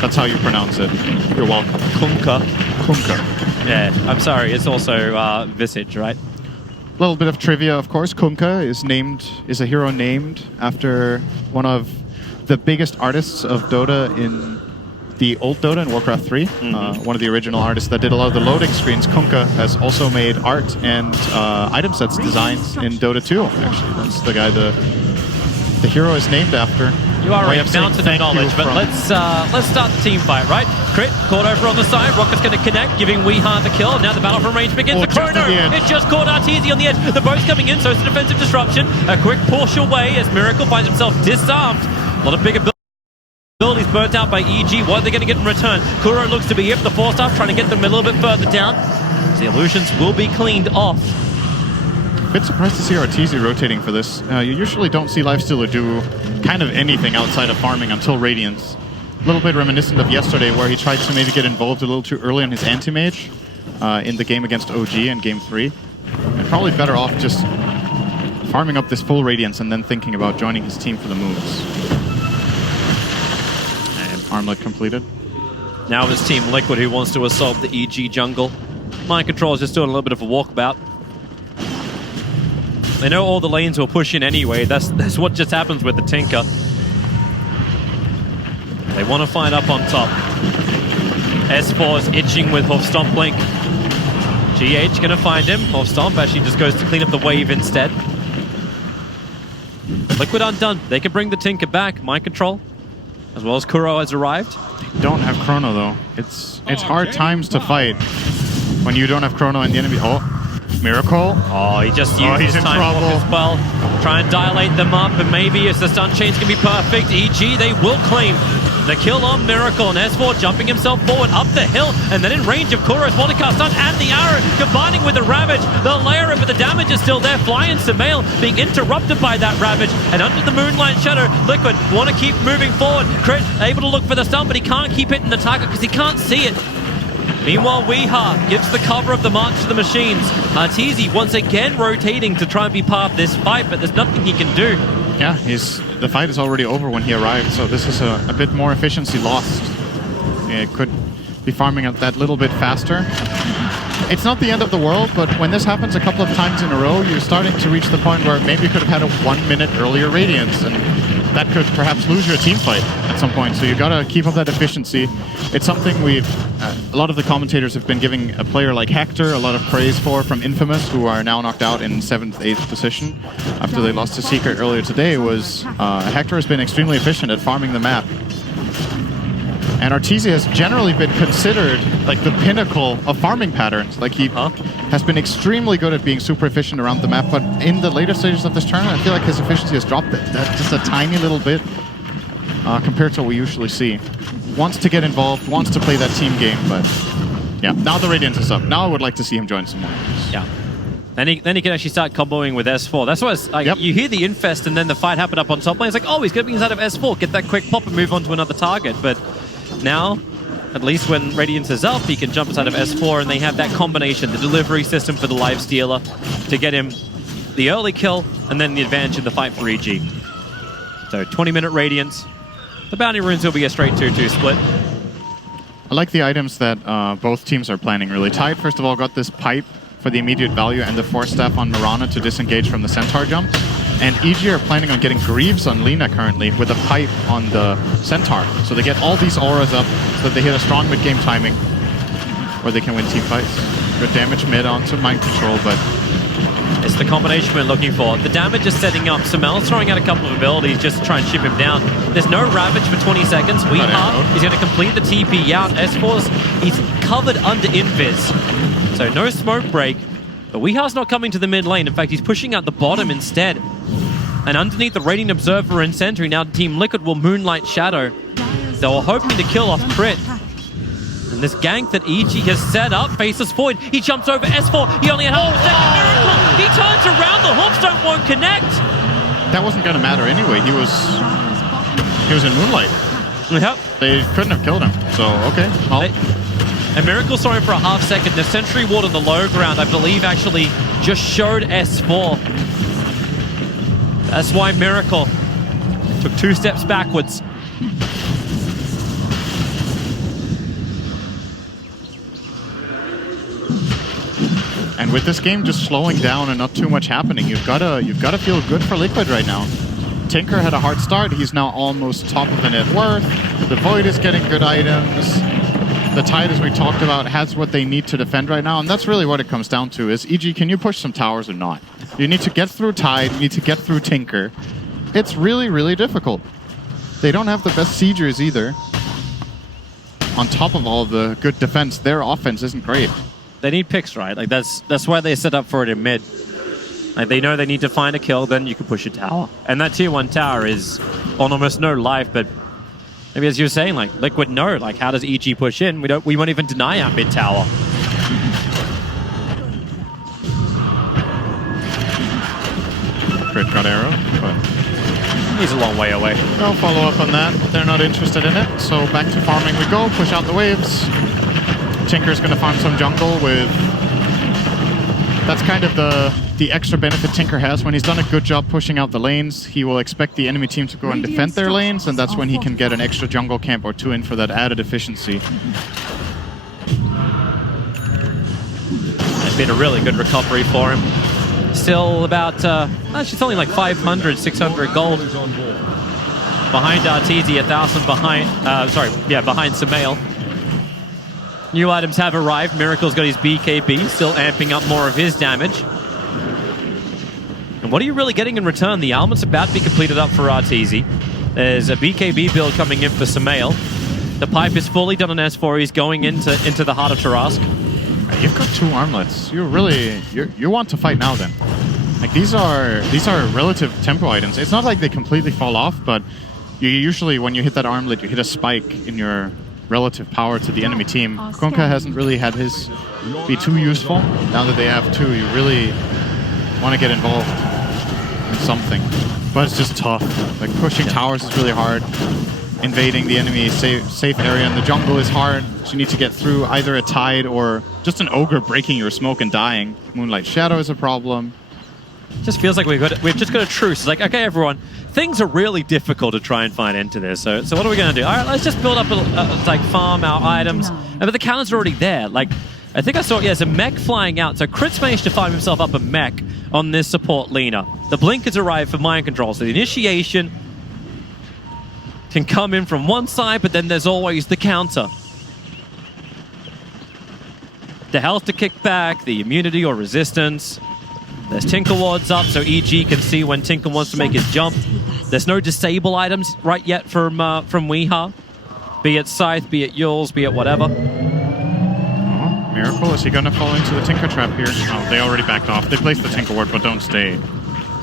That's how you pronounce it. You're welcome. Kunkka. Kunkka. Yeah, I'm sorry. It's also Visage, right? A little bit of trivia, of course. Kunkka is a hero named after one of the biggest artists of Dota in the old Dota in Warcraft 3. One of the original artists that did a lot of the loading screens. Kunkka has also made art and item sets designs in Dota 2, actually. That's the guy the hero is named after. You are a mountain of knowledge, but let's start the team fight, right? Crit, caught over on the side. Rocket's going to connect, giving Weeha the kill. Now the battle from range begins. The Chrono, it just caught Arteezy on the edge. The boat's coming in, so it's a defensive disruption. A quick push away as Miracle finds himself disarmed. A lot of big abilities burnt out by EG. What are they going to get in return? Kuro looks to be here for the 4-star, trying to get them a little bit further down. So the illusions will be cleaned off. Bit surprised to see Arteezy rotating for this. You usually don't see Lifestealer do kind of anything outside of farming until Radiance. A little bit reminiscent of yesterday where he tried to maybe get involved a little too early on his anti-mage in the game against OG in Game 3. And probably better off just farming up this full Radiance and then thinking about joining his team for the moves. And Armlet completed. Now it's Team Liquid who wants to assault the EG jungle. Mind Control is just doing a little bit of a walkabout. They know all the lanes will push in anyway. That's what just happens with the Tinker. They want to find up on top. S4 is itching with Hoof Stomp Blink. GH gonna find him. Hoof Stomp actually just goes to clean up the wave instead. Liquid undone. They can bring the Tinker back. Mind Control, as well as Kuro has arrived. They don't have Chrono though. It's hard times to fight when you don't have Chrono and the enemy. Oh. Miracle. Oh, he just used his time walk as well. Try and dilate them up, and maybe if the stun chains can be perfect, EG, they will claim the kill on Miracle. And S4 jumping himself forward up the hill, and then in range of Kuro's Watercast stun and the arrow, combining with the Ravage. They'll layer it, but the damage is still there. Flying Sumail being interrupted by that Ravage, and under the Moonlight Shadow, Liquid want to keep moving forward. Crit able to look for the stun, but he can't keep hitting the target because he can't see it. Meanwhile, Weeha gives the cover of the March to the Machines. Arteezy once again rotating to try and be part of this fight, but there's nothing he can do. Yeah, the fight is already over when he arrived, so this is a bit more efficiency lost. It could be farming up that little bit faster. It's not the end of the world, but when this happens a couple of times in a row, you're starting to reach the point where maybe you could have had a 1 minute earlier Radiance, and that could perhaps lose your team fight at some point. So you gotta keep up that efficiency. It's something a lot of the commentators have been giving a player like Hector a lot of praise for from Infamous, who are now knocked out in 7th, 8th position after they lost to Secret earlier today. Hector has been extremely efficient at farming the map. And Arteezy has generally been considered like the pinnacle of farming patterns. Like he has been extremely good at being super efficient around the map, but in the later stages of this tournament, I feel like his efficiency has dropped just a tiny little bit compared to what we usually see. Wants to get involved, wants to play that team game, but yeah, now the Radiance is up. Now I would like to see him join some more. Yeah. Then he can actually start comboing with S4. That's why you hear the Infest and then the fight happen up on top lane. It's like, oh, he's going to be inside of S4, get that quick pop and move on to another target. But now, at least when Radiance is up, he can jump inside of S4 and they have that combination, the delivery system for the Lifestealer to get him the early kill and then the advantage in the fight for EG. So 20-minute Radiance. The bounty runes will be a straight 2-2 split. I like the items that both teams are planning really. Tide, first of all, got this pipe for the immediate value and the Force Staff on Mirana to disengage from the Centaur jump. And EG are planning on getting Greaves on Lina currently with a pipe on the Centaur. So they get all these auras up so that they hit a strong mid-game timing where they can win team fights. Good damage mid onto Mind Control, but it's the combination we're looking for. The damage is setting up. Sumail's throwing out a couple of abilities just to try and chip him down. There's no Ravage for 20 seconds. Weeha is going to complete the TP out. S4's he's covered under Invis. So no smoke break. But Weeha's not coming to the mid lane. In fact, he's pushing out the bottom instead. And underneath the Radiant Observer and Sentry, now Team Liquid will Moonlight Shadow. They were hoping to kill off Crit. And this gank that EG has set up faces forward. He jumps over S4. He only had half a second. Miracle! He turns around. The Hookstone won't connect. That wasn't going to matter anyway. He was in Moonlight. Yep. They couldn't have killed him. So, okay. Well. And Miracle saw him for a half second. The Sentry Ward on the low ground, I believe, actually just showed S4. That's why Miracle took 2 steps backwards. And with this game just slowing down and not too much happening, you've got to feel good for Liquid right now. Tinker had a hard start. He's now almost top of the net worth. The Void is getting good items. The Tide, as we talked about, has what they need to defend right now, and that's really what it comes down to, is EG, can you push some towers or not? You need to get through Tide, you need to get through Tinker. It's really, really difficult. They don't have the best siegers either. On top of all the good defense, their offense isn't great. They need picks, right? Like that's why they set up for it in mid. Like they know they need to find a kill, then you can push a tower. And that tier 1 tower is on almost no life, but maybe as you were saying, like Liquid know, like how does EG push in? We won't even deny our mid tower. Crit got arrow, but he's a long way away. No follow up on that. They're not interested in it. So back to farming we go, push out the waves. Tinker's gonna farm some jungle with... That's kind of the extra benefit Tinker has. When he's done a good job pushing out the lanes, he will expect the enemy team to go and defend their lanes, and that's when he can get an extra jungle camp or 2 in for that added efficiency. It's been a really good recovery for him. Still about, actually only like 500, 600 gold. Behind Arteezy, 1,000 behind, behind Sumail. New items have arrived. Miracle's got his BKB, still amping up more of his damage. And what are you really getting in return? The armor's about to be completed up for Arteezy. There's a BKB build coming in for Sumail. The pipe is fully done on S4. He's going into the heart of Tarask. You've got 2 armlets. You want to fight now then. Like these are relative tempo items. It's not like they completely fall off, but you usually when you hit that armlet, you hit a spike in your relative power to the enemy team. Kunkka hasn't really had his be too useful. Now that they have 2, you really want to get involved in something. But it's just tough. Like pushing towers is really hard. Invading the enemy safe area in the jungle is hard. So you need to get through either a Tide or just an Ogre breaking your smoke and dying. Moonlight Shadow is a problem. Just feels like we've just got a truce. It's like, okay, everyone, things are really difficult to try and find into this. So what are we going to do? All right, let's just build up, like farm our items. But the cannons are already there. Like, I think I saw, there's a mech flying out. So Crit's managed to find himself up a mech on this support Lina. The blink has arrived for mind control. So the initiation can come in from one side, but then there's always the counter. The health to kick back, the immunity or resistance. There's Tinker Wards up, so EG can see when Tinker wants to make his jump. There's no disable items right yet from Weeha. Be it Scythe, be it Yules, be it whatever. Miracle, is he going to fall into the Tinker Trap here? Oh, they already backed off. They placed the Tinker Ward, but don't stay.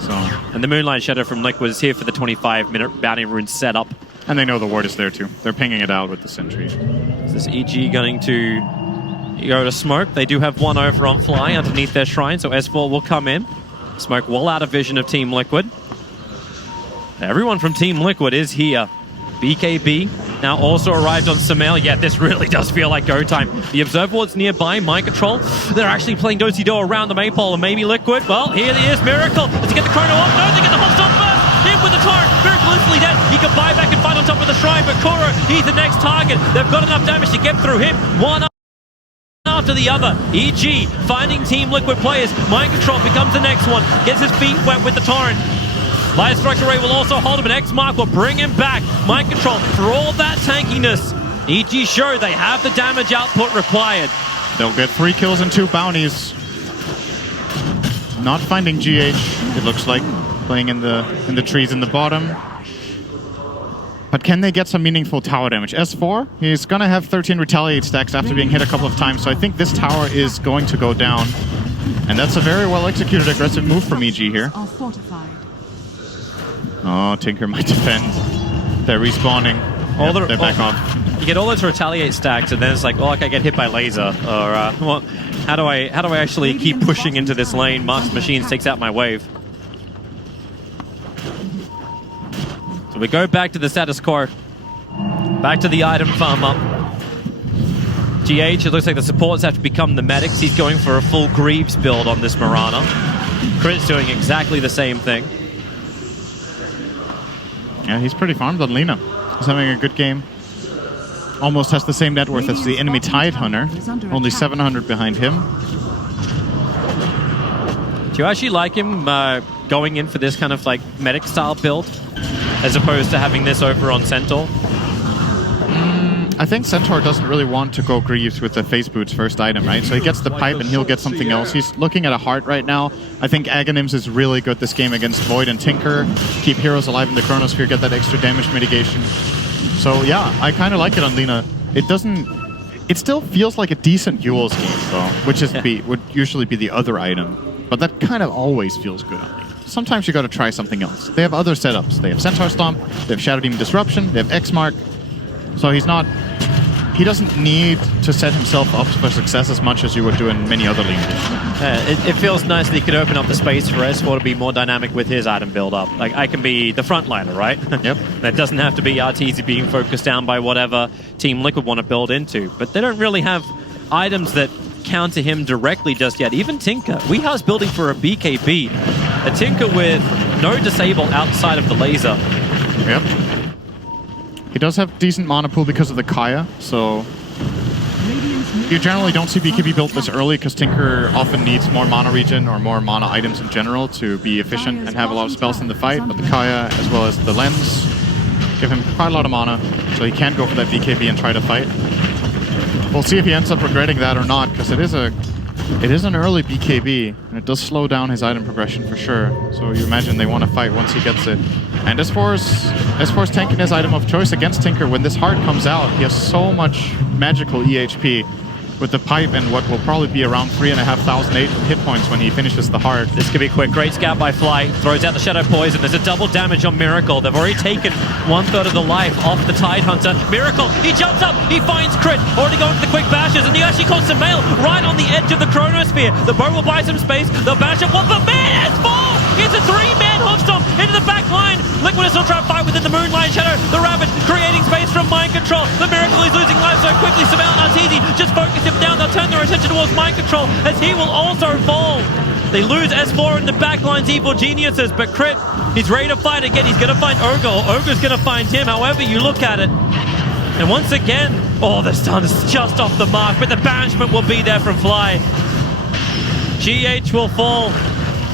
So. And the Moonlight Shadow from Liquid is here for the 25-minute Bounty Rune setup. And they know the ward is there too. They're pinging it out with the Sentry. Is this EG going to go to Smoke? They do have one over on Fly underneath their shrine, so S4 will come in. Smoke well out of vision of Team Liquid. Everyone from Team Liquid is here. BKB now also arrived on Sumail. Yeah, this really does feel like go time. The Observer Ward's nearby, mind control. They're actually playing do-si-do around the Maypole and maybe Liquid. Well, here he is, Miracle. Does he get the Chrono up? No, they get the Hostile first. In with the torrent. Miracle instantly dead. He can buy back and fight on top of the shrine, but Kuro, he's the next target. They've got enough damage to get through him. One after the other. EG finding Team Liquid players. Mind control becomes the next one. Gets his feet wet with the torrent. Light Strike Array will also hold him, and X-Mark will bring him back. Mind control for all that tankiness. EG show they have the damage output required. They'll get 3 kills and 2 bounties. Not finding GH, it looks like. Playing in the trees in the bottom. But can they get some meaningful tower damage? S4, he's gonna have 13 retaliate stacks after being hit a couple of times, so I think this tower is going to go down. And that's a very well executed aggressive move from EG here. Oh, Tinker might defend. They're respawning. They're back off. you get all those retaliate stacks, and then it's like, oh, like I get hit by laser, or well, how do I actually keep pushing into this lane? Mark's Machines takes out my wave. So we go back to the status quo, back to the item farm up. GH, it looks like the supports have to become the medics. He's going for a full Greaves build on this Mirana. Crit's doing exactly the same thing. Yeah, he's pretty farmed on Lina. He's having a good game. Almost has the same net worth as the enemy Tide Hunter. Only 700 behind him. Do you actually like him going in for this kind of like medic style build as opposed to having this over on Centaur? I think Centaur doesn't really want to go Greaves with the Phase Boot's first item, right? So he gets the pipe and he'll get something else. He's looking at a heart right now. I think Aghanims is really good this game against Void and Tinker. Keep heroes alive in the Chronosphere, get that extra damage mitigation. So yeah, I kind of like it on Lina. It still feels like a decent Yule's game though, which is would usually be the other item. But that kind of always feels good on Lina. Sometimes you got to try something else. They have other setups. They have Centaur Stomp, they have Shadow Demon Disruption, they have X-Mark. So he doesn't need to set himself up for success as much as you would do in many other leagues. It feels nice that he could open up the space for S4 to be more dynamic with his item build-up. Like, I can be the frontliner, right? Yep. That doesn't have to be RTZ being focused down by whatever Team Liquid want to build into. But they don't really have items that counter him directly just yet. Even Tinker. Weeha's building for a BKB. A Tinker with no disable outside of the laser. Yep. He does have decent mana pool because of the Kaya, so you generally don't see BKB built this early because Tinker often needs more mana regen or more mana items in general to be efficient and have a lot of spells in the fight, but the Kaya as well as the Lens give him quite a lot of mana, so he can go for that BKB and try to fight. We'll see if he ends up regretting that or not, because it is an early BKB, and it does slow down his item progression for sure. So you imagine they want to fight once he gets it. And as far as tanking his item of choice against Tinker, when this heart comes out, he has so much magical EHP with the pipe and what will probably be around 3,500 hit points when he finishes the heart. This could be quick. Great scout by Fly. Throws out the Shadow Poison. There's a double damage on Miracle. They've already taken 1/3 of the life off the Tide Hunter. Miracle, he jumps up. He finds Crit. Already going for the quick bashes. And he actually calls Sumail right on the edge of the Chronosphere. The bow will buy some space. They'll bash up. One for man! It's full! It's a 3-man hook stomp into the back line. Liquid is still trying to fight within the Moonlight Shadow. The Rabbit creating space from Mind Control. The Miracle is losing life so quickly. Sumail and Arteezy just focus him down. They'll turn their attention towards Mind Control as he will also fall. They lose S4 in the backline's evil geniuses, but Crit, he's ready to fight again. He's going to find Ogre, or Ogre's going to find him, however you look at it. And once again, the stun is just off the mark, but the banishment will be there from Fly. GH will fall.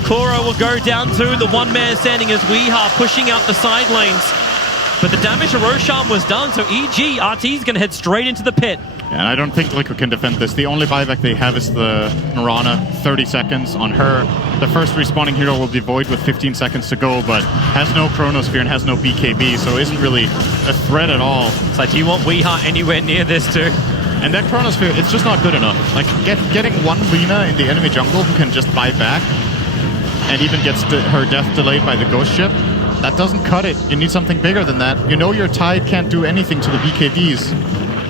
Kuro will go down to the one-man standing as Weeha pushing out the side lanes. But the damage to Roshan was done, so EG, RT is going to head straight into the pit. And I don't think Liquid can defend this. The only buyback they have is the Mirana, 30 seconds on her. The first respawning hero will be Void with 15 seconds to go, but has no Chronosphere and has no BKB, so isn't really a threat at all. It's like, do you want Weeha anywhere near this too? And that Chronosphere, it's just not good enough. Like, getting one Lina in the enemy jungle who can just buy back and even gets her death delayed by the ghost ship, that doesn't cut it. You need something bigger than that. You know your Tide can't do anything to the BKBs.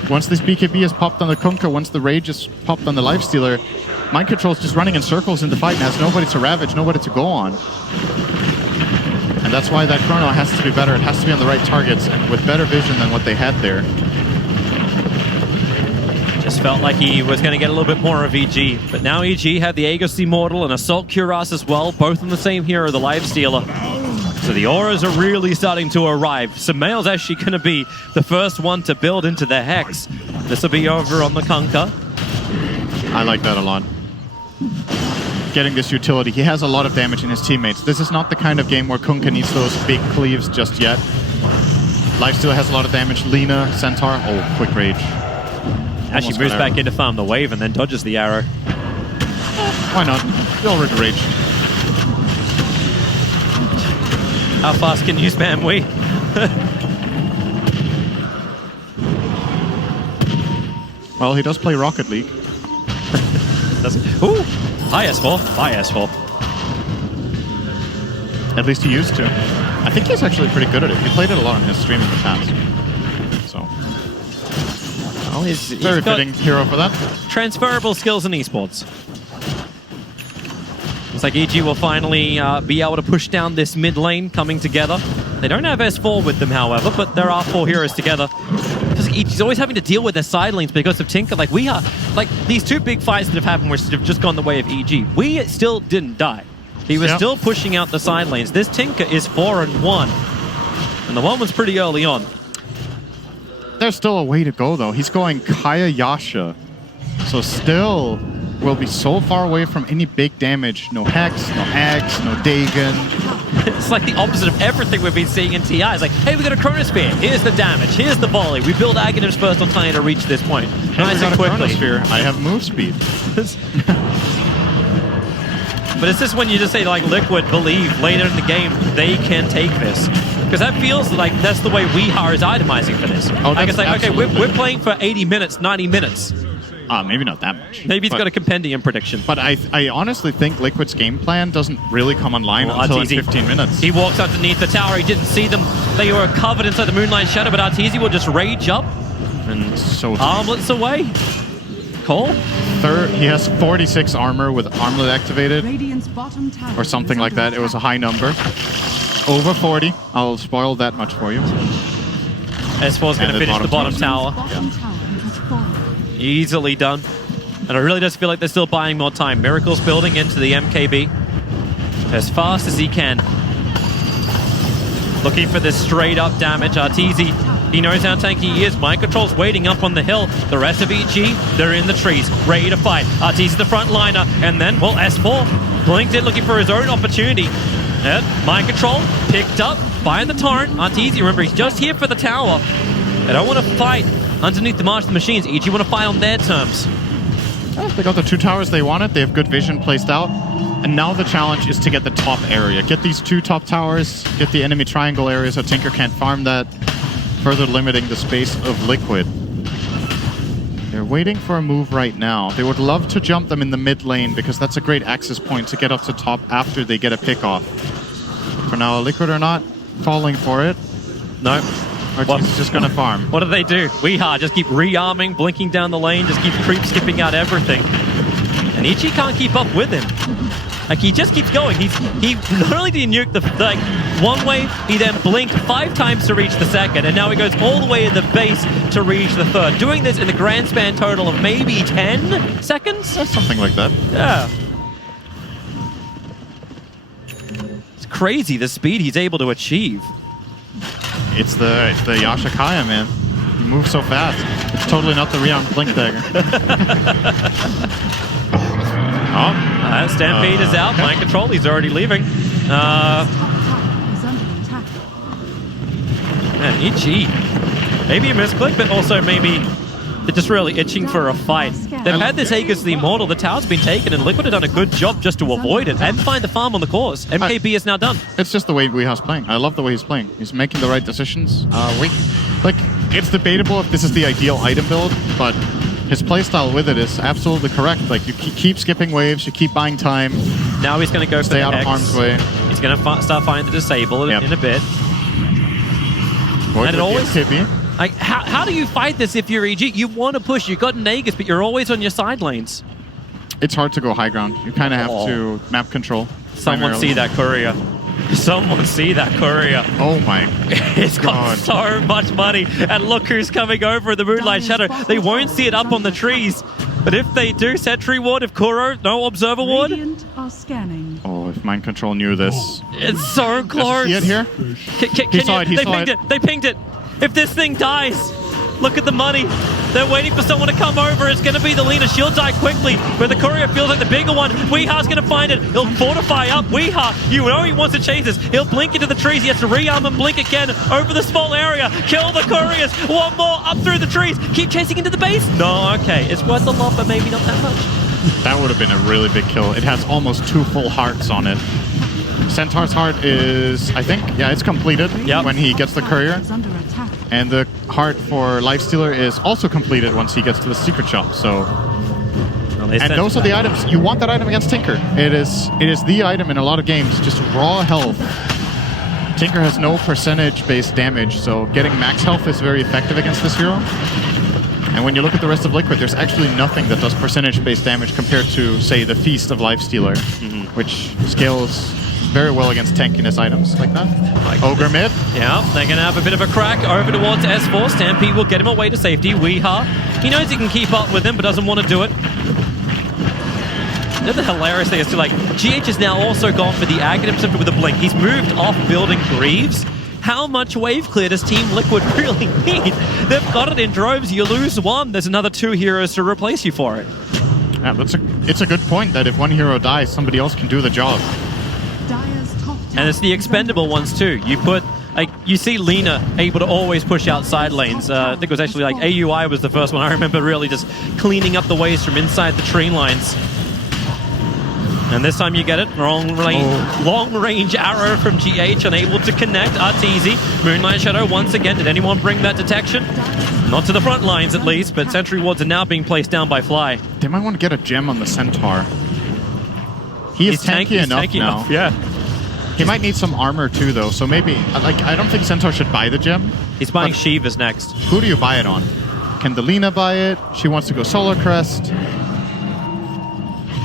Once this BKB is popped on the Kunkka, once the Rage is popped on the Lifestealer, Mind Control's just running in circles in the fight and has nobody to ravage, nobody to go on. And that's why that Chrono has to be better. It has to be on the right targets and with better vision than what they had there. Just felt like he was going to get a little bit more of EG. But now EG had the Aegis Immortal and Assault Cuirass as well, both on the same hero, the Lifestealer. So the auras are really starting to arrive. Sumail's actually going to be the first one to build into the Hex. This will be over on the Kunkka. I like that a lot. Getting this utility. He has a lot of damage in his teammates. This is not the kind of game where Kunkka needs those big cleaves just yet. Lifestealer has a lot of damage. Lina, Centaur, quick rage. Actually moves back in to farm the wave and then dodges the arrow. Why not? He already raged. How fast can you spam Wii? Well, he does play Rocket League. Ooh! High S4. High S4. At least he used to. I think he's actually pretty good at it. He played it a lot in his stream in the past. So. Well, he's Very got fitting hero for that. transferable skills in esports. Looks like EG will finally be able to push down this mid lane coming together. They don't have S4 with them, however, but there are 4 heroes together. Because EG's always having to deal with their side lanes because of Tinker. Like, we are, like, these 2 big fights that have happened have just gone the way of EG. We still didn't die. He was still pushing out the side lanes. This Tinker is 4-1. And the 1 was pretty early on. There's still a way to go, though. He's going Kaya Yasha. So still will be so far away from any big damage. No Hex, no Axe, no Dagon. It's like the opposite of everything we've been seeing in TI. It's like, hey, we got a Chronosphere. Here's the damage. Here's the volley. We build Aghanims first on Tiny to reach this point. Nice and quickly. I have move speed. But it's just when you just say, like, Liquid believe later in the game they can take this. Because that feels like that's the way Weeha is itemizing for this. Oh, like, it's like, okay, we're playing for 80 minutes, 90 minutes. Maybe not that much. Maybe he's got a compendium prediction. But I honestly think Liquid's game plan doesn't really come online until in 15 minutes. He walks underneath the tower. He didn't see them. They were covered inside the Moonlight Shadow, but Arteezy will just rage up and so armlets away. Cole? He has 46 armor with armlet activated. Or something like that. It was a high number. Over 40. I'll spoil that much for you. S4's going to finish the bottom tower. Easily done. And it really does feel like they're still buying more time. Miracle's building into the MKB as fast as he can. Looking for this straight up damage. Arteezy, he knows how tanky he is. Mind Control's waiting up on the hill. The rest of EG, they're in the trees, ready to fight. Arteezy the front liner, and then, well, S4 blinked in looking for his own opportunity. And Mind Control picked up by the Torrent. Arteezy, remember, he's just here for the tower. They don't want to fight underneath the March of the Machines. EG want to fight on their terms. They got the 2 towers they wanted. They have good vision placed out. And now the challenge is to get the top area. Get these 2 top towers, get the enemy triangle area so Tinker can't farm that, further limiting the space of Liquid. They're waiting for a move right now. They would love to jump them in the mid lane because that's a great access point to get up to top after they get a pick off. For now, Liquid are not falling for it. No. Arteezy's just going to farm. What do? Weeha just keep rearming, blinking down the lane, just keep creep skipping out everything. And Ichi can't keep up with him. Like, he just keeps going. He not only did he nuke the one wave, he then blinked 5 times to reach the second, and now he goes all the way in the base to reach the third. Doing this in the grand span total of maybe 10 seconds? Something like that. Yeah. It's crazy the speed he's able to achieve. It's the Yasha Kaya, man. He moves so fast. It's totally not the rearmed blink dagger. Stampede is out. Okay. Mind Control, he's already leaving. Man, Ichi. Maybe a misclick, but also maybe they're just really itching for a fight. They've had this Aegis the Immortal. The tower's been taken, and Liquid have done a good job just to avoid it and find the farm on the course. MKB is now done. It's just the way Weeha's playing. I love the way he's playing. He's making the right decisions. It's debatable if this is the ideal item build, but his playstyle with it is absolutely correct. Like, you keep skipping waves, you keep buying time. Now he's going to go stay out of harm's way. He's going to start finding the disable in a bit. And it always... Like, how do you fight this if you're EG? You want to push, you've got an Aegis, but you're always on your side lanes. It's hard to go high ground. You kind of have to map control. Someone see that courier. Someone see that courier. Oh my It's got so much money. And look who's coming over in the Moonlight Shadow. They won't see it up on the trees. But if they do, Sentry Ward, if Kuro, no Observer Ward. Oh, if Mind Control knew this. It's so close. See it here? He saw it. They pinged it. If this thing dies, look at the money. They're waiting for someone to come over. It's going to be the Lina. She'll die quickly, but the courier feels like the bigger one. Weeha's going to find it. He'll fortify up. Weeha, you know he wants to chase this. He'll blink into the trees. He has to rearm and blink again over the small area. Kill the couriers. One more up through the trees. Keep chasing into the base. No, okay. It's worth a lot, but maybe not that much. That would have been a really big kill. It has almost 2 full hearts on it. Centaur's heart is, I think, it's completed when he gets the courier. And the heart for Lifestealer is also completed once he gets to the secret shop. So, and those are the items. You want that item against Tinker. It is the item in a lot of games, just raw health. Tinker has no percentage-based damage, so getting max health is very effective against this hero. And when you look at the rest of Liquid, there's actually nothing that does percentage-based damage compared to, say, the Feast of Lifestealer, which scales very well against tankiness items like that. Ogre mid. Yeah, they're going to have a bit of a crack over towards S4. Stampede will get him away to safety. Weeha, he knows he can keep up with him, but doesn't want to do it. The hilarious thing is like GH has now also gone for the Agate himself with a blink. He's moved off building Greaves. How much wave clear does Team Liquid really need? They've got it in droves. You lose one, there's another 2 heroes to replace you for it. Yeah, it's a good point that if one hero dies, somebody else can do the job. And it's the expendable ones too. You put, like, you see Lina able to always push out side lanes. I think it was actually like AUI was the first one I remember really just cleaning up the waves from inside the tree lines. And this time you get it. Long range arrow from GH, unable to connect. Arteezy, Moonlight Shadow once again. Did anyone bring that detection? Not to the front lines at least, but sentry wards are now being placed down by Fly. They might want to get a gem on the Centaur. He's tanky enough now. Yeah. He might need some armor too, though. So maybe, like, I don't think Centaur should buy the gem. He's buying Shivas next. Who do you buy it on? Can Delina buy it? She wants to go Solar Crest.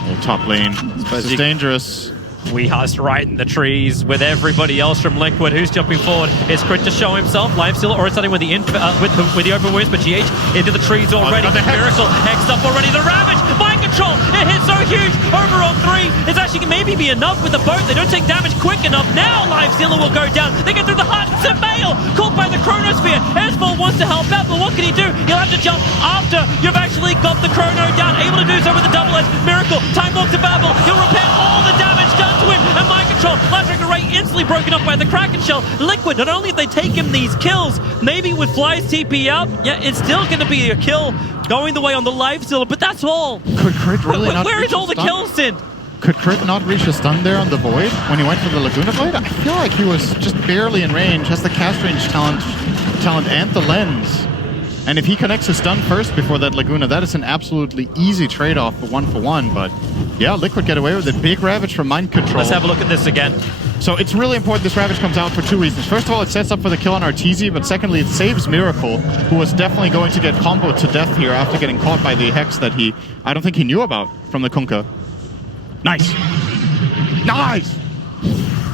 Oh, top lane. This is dangerous. Weeha's right in the trees with everybody else from Liquid. Who's jumping forward? It's Crit to show himself. Lifestealer already starting with the with the open wounds, but GH into the trees already. Miracle hexed up already. The Ravage! Mind control! It hits so huge! Over on 3. It's actually maybe be enough with the boat. They don't take damage quick enough. Now Lifestealer will go down. They get through the heart. Mail caught by the Chronosphere. S4 wants to help out, but what can he do? He'll have to jump after you've actually got the Chrono down. Able to do so with the double edge. Miracle. Time walk to Babel. He'll repair all the damage done to him. And Mind Control. Electric Array instantly broken up by the Kraken Shell. Liquid, not only have they taken these kills, maybe with Fly's TP out, yeah, it's still going to be a kill going the way on the Lifestealer, but that's all. Could Crit really not Where reach is all the stun? kills, Sin? Could Crit not reach a stun there on the Void when he went for the Laguna Blade? I feel like he was just barely in range, has the cast range talent and the lens. And if he connects his stun first before that Laguna, that is an absolutely easy trade-off for 1-for-1. But yeah, Liquid get away with it. Big Ravage from Mind Control. Let's have a look at this again. So it's really important this Ravage comes out for 2 reasons. First of all, it sets up for the kill on Arteezy, but secondly, it saves Miracle, who was definitely going to get comboed to death here after getting caught by the Hex that I don't think he knew about from the Kunkka. Nice! Nice!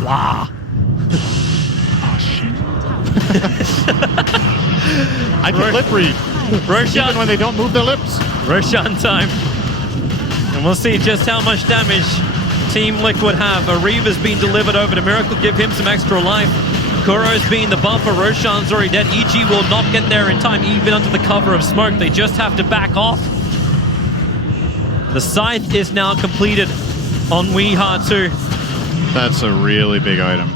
Wow! Oh, shit. I can lip read. Roshan. Even when they don't move their lips. Roshan time. And we'll see just how much damage Team Liquid have. Ariva's been delivered over to Miracle, give him some extra life. Kuro's been the buffer, Roshan's already dead. EG will not get there in time, even under the cover of smoke. They just have to back off. The Scythe is now completed on Weeha 2. That's a really big item.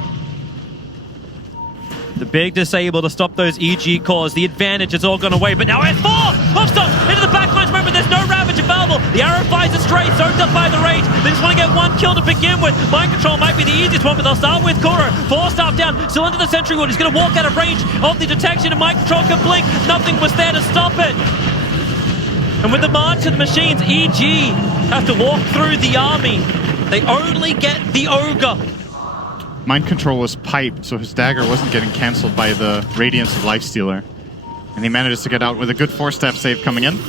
The big disable to stop those EG cores. The advantage has all gone away, but now S4! Hookstops into the backlines. Remember, there's no Ravage available. The arrow finds it straight, soaked up by the rage. They just want to get one kill to begin with. Mind Control might be the easiest one, but they'll start with Kuro. 4-staff down, still under the Sentry Ward. He's going to walk out of range of the detection, and Mind Control can blink. Nothing was there to stop it. And with the March of the Machines, EG have to walk through the army. They only get the Ogre. Mind Control was piped, so his dagger wasn't getting cancelled by the Radiance of Lifestealer. And he manages to get out with a good 4-step save coming in.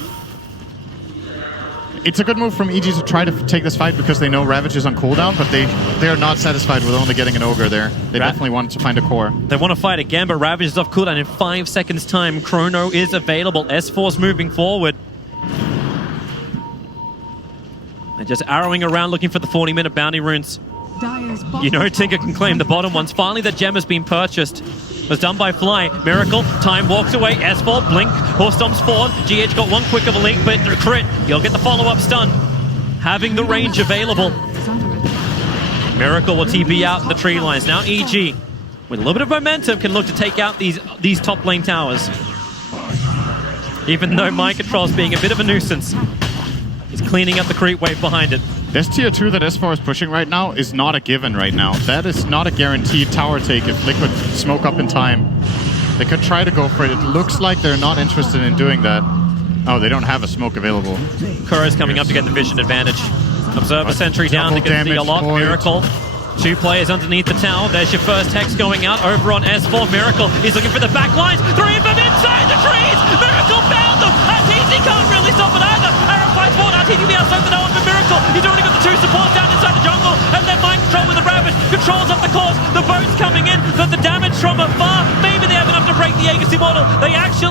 It's a good move from EG to try to take this fight because they know Ravage is on cooldown, but they are not satisfied with only getting an Ogre there. They definitely wanted to find a core. They want to fight again, but Ravage is off cooldown in 5 seconds' time. Chrono is available. S4's moving forward. And just arrowing around looking for the 40-minute bounty runes. You know Tinker can claim the bottom ones. Finally, the gem has been purchased. It was done by Fly. Miracle, time walks away. S4, blink, horse stomps forward. GH got one quick of a link, but Crit, you'll get the follow-up stun. Having the range available. Miracle will TP out in the tree lines. Now EG, with a little bit of momentum, can look to take out these top lane towers. Even though Mind Control is being a bit of a nuisance. He's cleaning up the creep wave behind it. This tier 2 that S4 is pushing right now is not a given right now. That is not a guaranteed tower take if Liquid smoke up in time. They could try to go for it. It looks like they're not interested in doing that. Oh, they don't have a smoke available. Kuro's coming up to get the vision advantage. Observer Sentry down, they can see a lot. Miracle. 2 players underneath the tower. There's your first hex going out over on S4. Miracle. He's looking for the back lines. 3 of them inside the trees. Miracle found them. Arteezy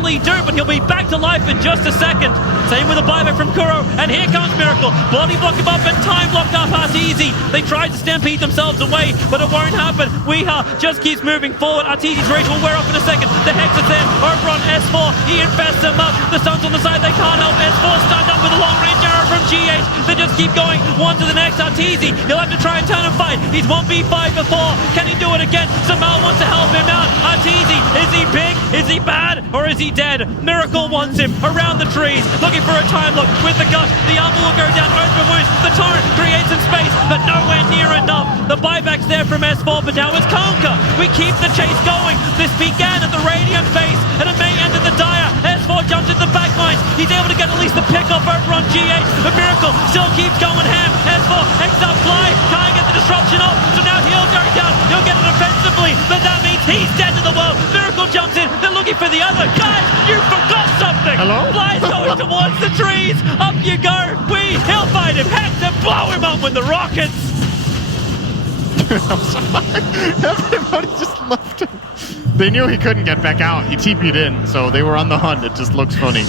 finally do, but he'll be back to life in just a second. Same with a buyback from Kuro, and here comes Miracle. Body block him up and time blocked up Arteezy. They tried to stampede themselves away, but it won't happen. Weeha just keeps moving forward. Arteezy's rage will wear off in a second. The Hex is there over on S4. He infests them up. The stuns on the side, they can't help. S4 stunned up with a long range arrow from GH. They just keep going one to the next. Arteezy, he'll have to try and turn and fight. He's 1v5 before. Can he do it again? Samal wants to help him out. Arteezy, is he big? Is he bad? Or is he dead? Miracle wants him around the trees, looking for a time look with the gush. The armor will go down, open wounds. The torrent creates some space, but nowhere near enough. The buyback's there from S4, but now it's Conker. We keep the chase going. This began at the Radiant base, and it may end at the Dire. S4 jumps into the backlines. He's able to get at least the pick off over on GH. The Miracle still keeps going ham. S4 X up fly, can't get the disruption off, so now he'll go down. He'll get it offensively, but that means he's dead to the world. Miracle jumps in. They're looking for the other. Guys, you forgot something. Hello? Fly's going towards the trees. Up you go. He'll find him. Hex and blow him up with the rockets. I'm sorry. Everybody just left him. They knew he couldn't get back out. He TP'd in, so they were on the hunt. It just looks funny.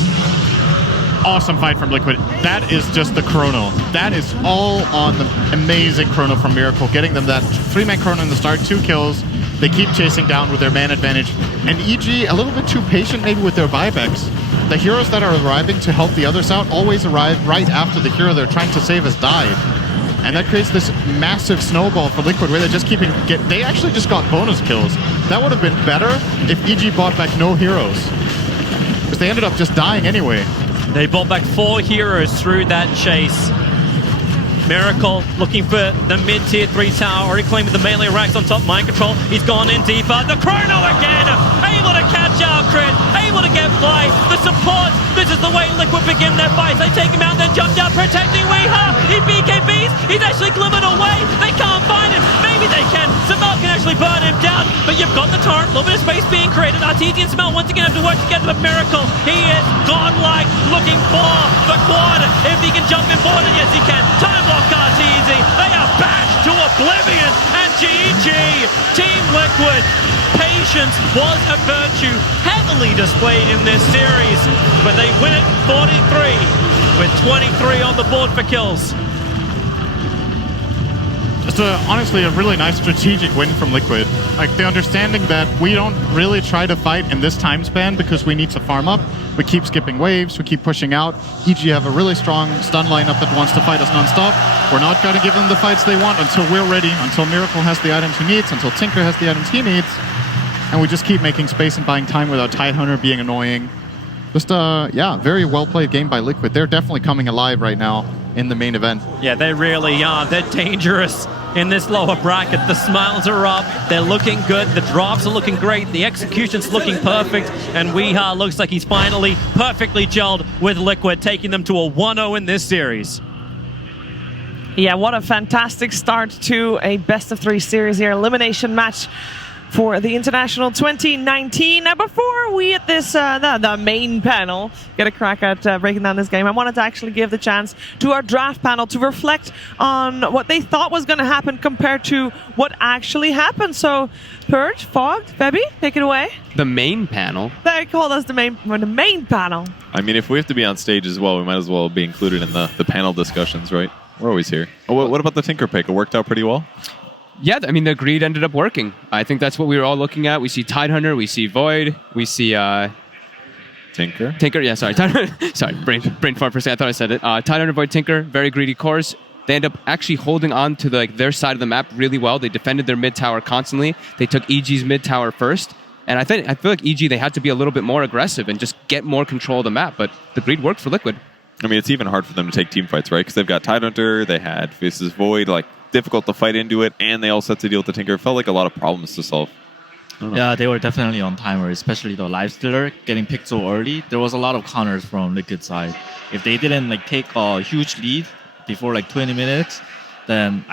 Awesome fight from Liquid. That is just the chrono. That is all on the amazing chrono from Miracle, getting them that 3-man chrono in the start, 2 kills. They keep chasing down with their man advantage. And EG, a little bit too patient maybe with their buybacks. The heroes that are arriving to help the others out always arrive right after the hero they're trying to save has died. And that creates this massive snowball for Liquid where they're just they actually just got bonus kills. That would have been better if EG bought back no heroes, because they ended up just dying anyway. They brought back 4 heroes through that chase. Miracle looking for the mid-tier 3 tower, already claiming the melee racks on top. Mind control, he's gone in deeper. The chrono again, able to catch out Crit, able to get fly. The support, this is the way Liquid begin their fights. They take him out, then jump down, protecting Weeha. He BKBs, he's actually glimmered away. They can't find him, maybe they can. Samal can actually burn him down, but you've got the torrent, a little bit of space being created. Arteezy and Samal once again have to work together, but Miracle, he is godlike, looking for the quad. If he can jump in forward, yes he can. Time block Arteezy, they are bashed to oblivion, and GG, Team Liquid. Patience was a virtue heavily displayed in this series, but they win it 43 with 23 on the board for kills. Just honestly a really nice strategic win from Liquid. Like the understanding that we don't really try to fight in this time span because we need to farm up. We keep skipping waves, we keep pushing out. EG have a really strong stun lineup that wants to fight us non-stop. We're not going to give them the fights they want until we're ready, until Miracle has the items he needs, until Tinker has the items he needs. And we just keep making space and buying time without Tidehunter being annoying. Just, yeah, very well-played game by Liquid. They're definitely coming alive right now in the main event. Yeah, they really are. They're dangerous in this lower bracket. The smiles are up. They're looking good. The drops are looking great. The execution's looking perfect. And Weeha looks like he's finally perfectly gelled with Liquid, taking them to a 1-0 in this series. Yeah, what a fantastic start to a best-of-3 series here. Elimination match for the International 2019. Now, before we at this the main panel get a crack at breaking down this game, I wanted to actually give the chance to our draft panel to reflect on what they thought was going to happen compared to what actually happened. So, Purge, Fog, Febby, take it away. The main panel? They called us the main panel. I mean, if we have to be on stage as well, we might as well be included in the panel discussions, right? We're always here. Oh, what about the Tinker pick? It worked out pretty well? Yeah, I mean, the greed ended up working. I think that's what we were all looking at. We see Tidehunter, we see Void, we see... Tinker? Tinker, yeah, sorry. Sorry, brain fart for a second. I thought I said it. Tidehunter, Void, Tinker, very greedy cores. They end up actually holding on to their side of the map really well. They defended their mid tower constantly. They took EG's mid tower first. And I feel like EG, they had to be a little bit more aggressive and just get more control of the map. But the greed worked for Liquid. I mean, it's even hard for them to take team fights, right? Because they've got Tidehunter, they had Faces Void, difficult to fight into it, and they also had to deal with the Tinker. It felt like a lot of problems to solve. Yeah, they were definitely on timer, especially the Lifestealer getting picked so early. There was a lot of counters from Liquid side. If they didn't take a huge lead before 20 minutes, then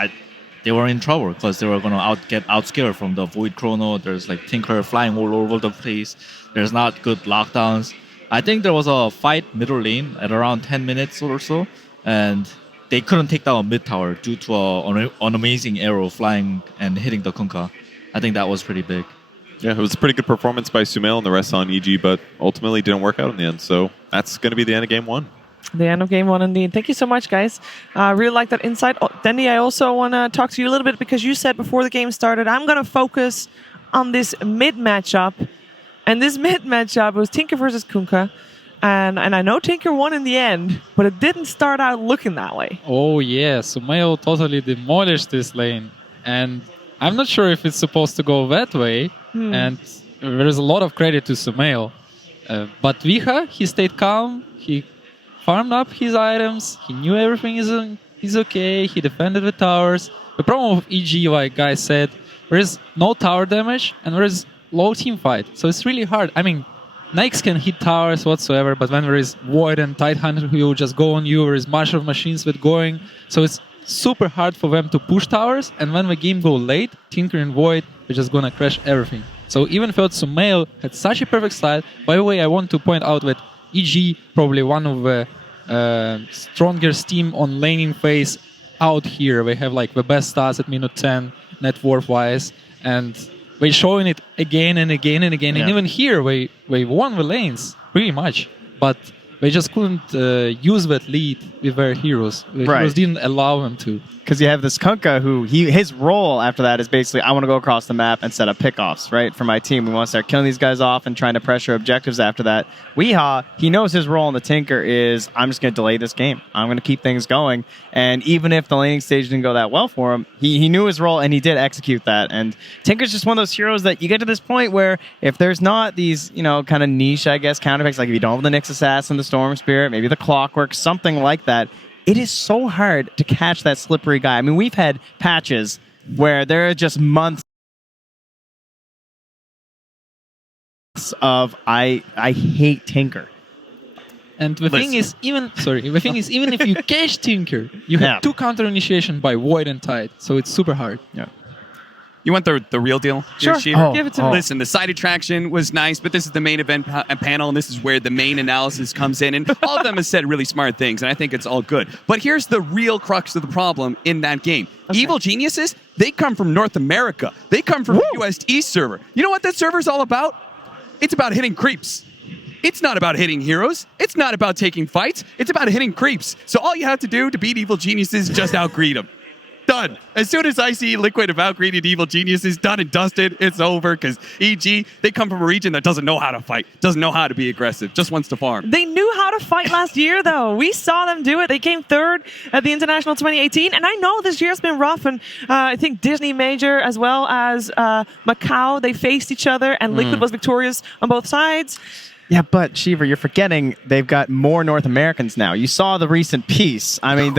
they were in trouble because they were gonna get outscared from the Void Chrono. There's Tinker flying all over the place. There's not good lockdowns. I think there was a fight middle lane at around 10 minutes or so, and they couldn't take down a mid tower due to an amazing arrow flying and hitting the Kunkka. I think that was pretty big. Yeah, it was a pretty good performance by Sumail and the rest on EG, but ultimately didn't work out in the end. So that's going to be the end of game 1. The end of game 1, indeed. Thank you so much, guys. Really like that insight. Dendy, I also want to talk to you a little bit because you said before the game started, I'm going to focus on this mid matchup. And this mid matchup was Tinker versus Kunkka. And I know Tinker won in the end, but it didn't start out looking that way. Oh, yeah. Sumail totally demolished this lane. And I'm not sure if it's supposed to go that way. And there is a lot of credit to Sumail. But Viha, he stayed calm. He farmed up his items. He knew everything is okay. He defended the towers. The problem with EG, like guys said, there is no tower damage and there is low team fight. So it's really hard. I mean, Nikes can hit towers whatsoever, but when there is Void and Tidehunter who will just go on you, there is Marshal of Machines with going. So it's super hard for them to push towers, and when the game go late, Tinker and Void are just gonna crash everything. So even though Sumail had such a perfect style, by the way, I want to point out that EG probably one of the strongest team on laning phase out here. They have like the best stats at minute 10 net worth wise, and they're showing it again and again and again. And even here, they won the lanes pretty much, but they just couldn't use that lead with their heroes. The heroes didn't allow them to. Because you have this Kunkka who, his role after that is basically, I want to go across the map and set up pickoffs, right, for my team. We want to start killing these guys off and trying to pressure objectives after that. Weehaw, he knows his role in the Tinker is, I'm just going to delay this game. I'm going to keep things going. And even if the laning stage didn't go that well for him, he knew his role and he did execute that. And Tinker's just one of those heroes that you get to this point where if there's not these, kind of niche, I guess, counterpicks, like if you don't have the Nyx Assassin, the Storm Spirit, maybe the Clockwork, something like that, it is so hard to catch that slippery guy. I mean, we've had patches where there are just months of I hate Tinker. And the thing is, even if you catch Tinker, you have 2 counter initiation by Void and Tide, so it's super hard. Yeah. You want the real deal? Sure. Give it to me. Listen, the side attraction was nice, but this is the main event panel, and this is where the main analysis comes in. And all of them have said really smart things, and I think it's all good. But here's the real crux of the problem in that game. Okay. Evil Geniuses, they come from North America. They come from the US East server. You know what that server's all about? It's about hitting creeps. It's not about hitting heroes. It's not about taking fights. It's about hitting creeps. So all you have to do to beat Evil Geniuses is just outgreed them. Done. As soon as I see Liquid have outgreeded Evil Geniuses, done and dusted, it's over, because EG, they come from a region that doesn't know how to fight, doesn't know how to be aggressive, just wants to farm. They knew how to fight last year, though. We saw them do it. They came 3rd at the International 2018, and I know this year's been rough, and I think Disney Major as well as Macau, they faced each other, and Liquid was victorious on both sides. Yeah, but Shiver, you're forgetting they've got more North Americans now. You saw the recent piece. I mean,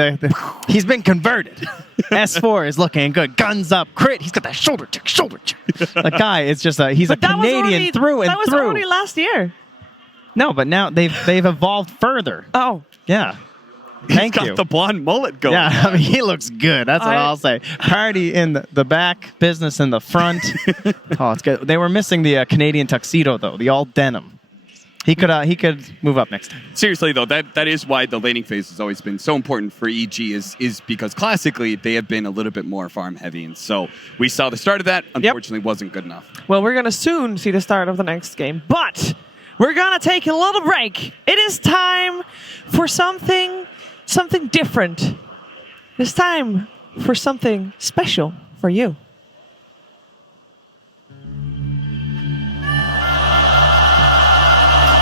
he's been converted. S4 is looking good. Guns up, crit. He's got that shoulder check. The guy is just he's a Canadian through and through. That was only last year. No, but now they've evolved further. Oh. Yeah. He's got the blonde mullet going. Yeah, I mean, he looks good. That's what I'll say. Party in the back, business in the front. Oh, it's good. They were missing the Canadian tuxedo, though, the all denim. He could move up next time. Seriously, though, that is why the laning phase has always been so important for EG is because classically they have been a little bit more farm heavy. And so we saw the start of that, unfortunately wasn't good enough. Well, we're going to soon see the start of the next game, but we're going to take a little break. It is time for something different. It's time for something special for you.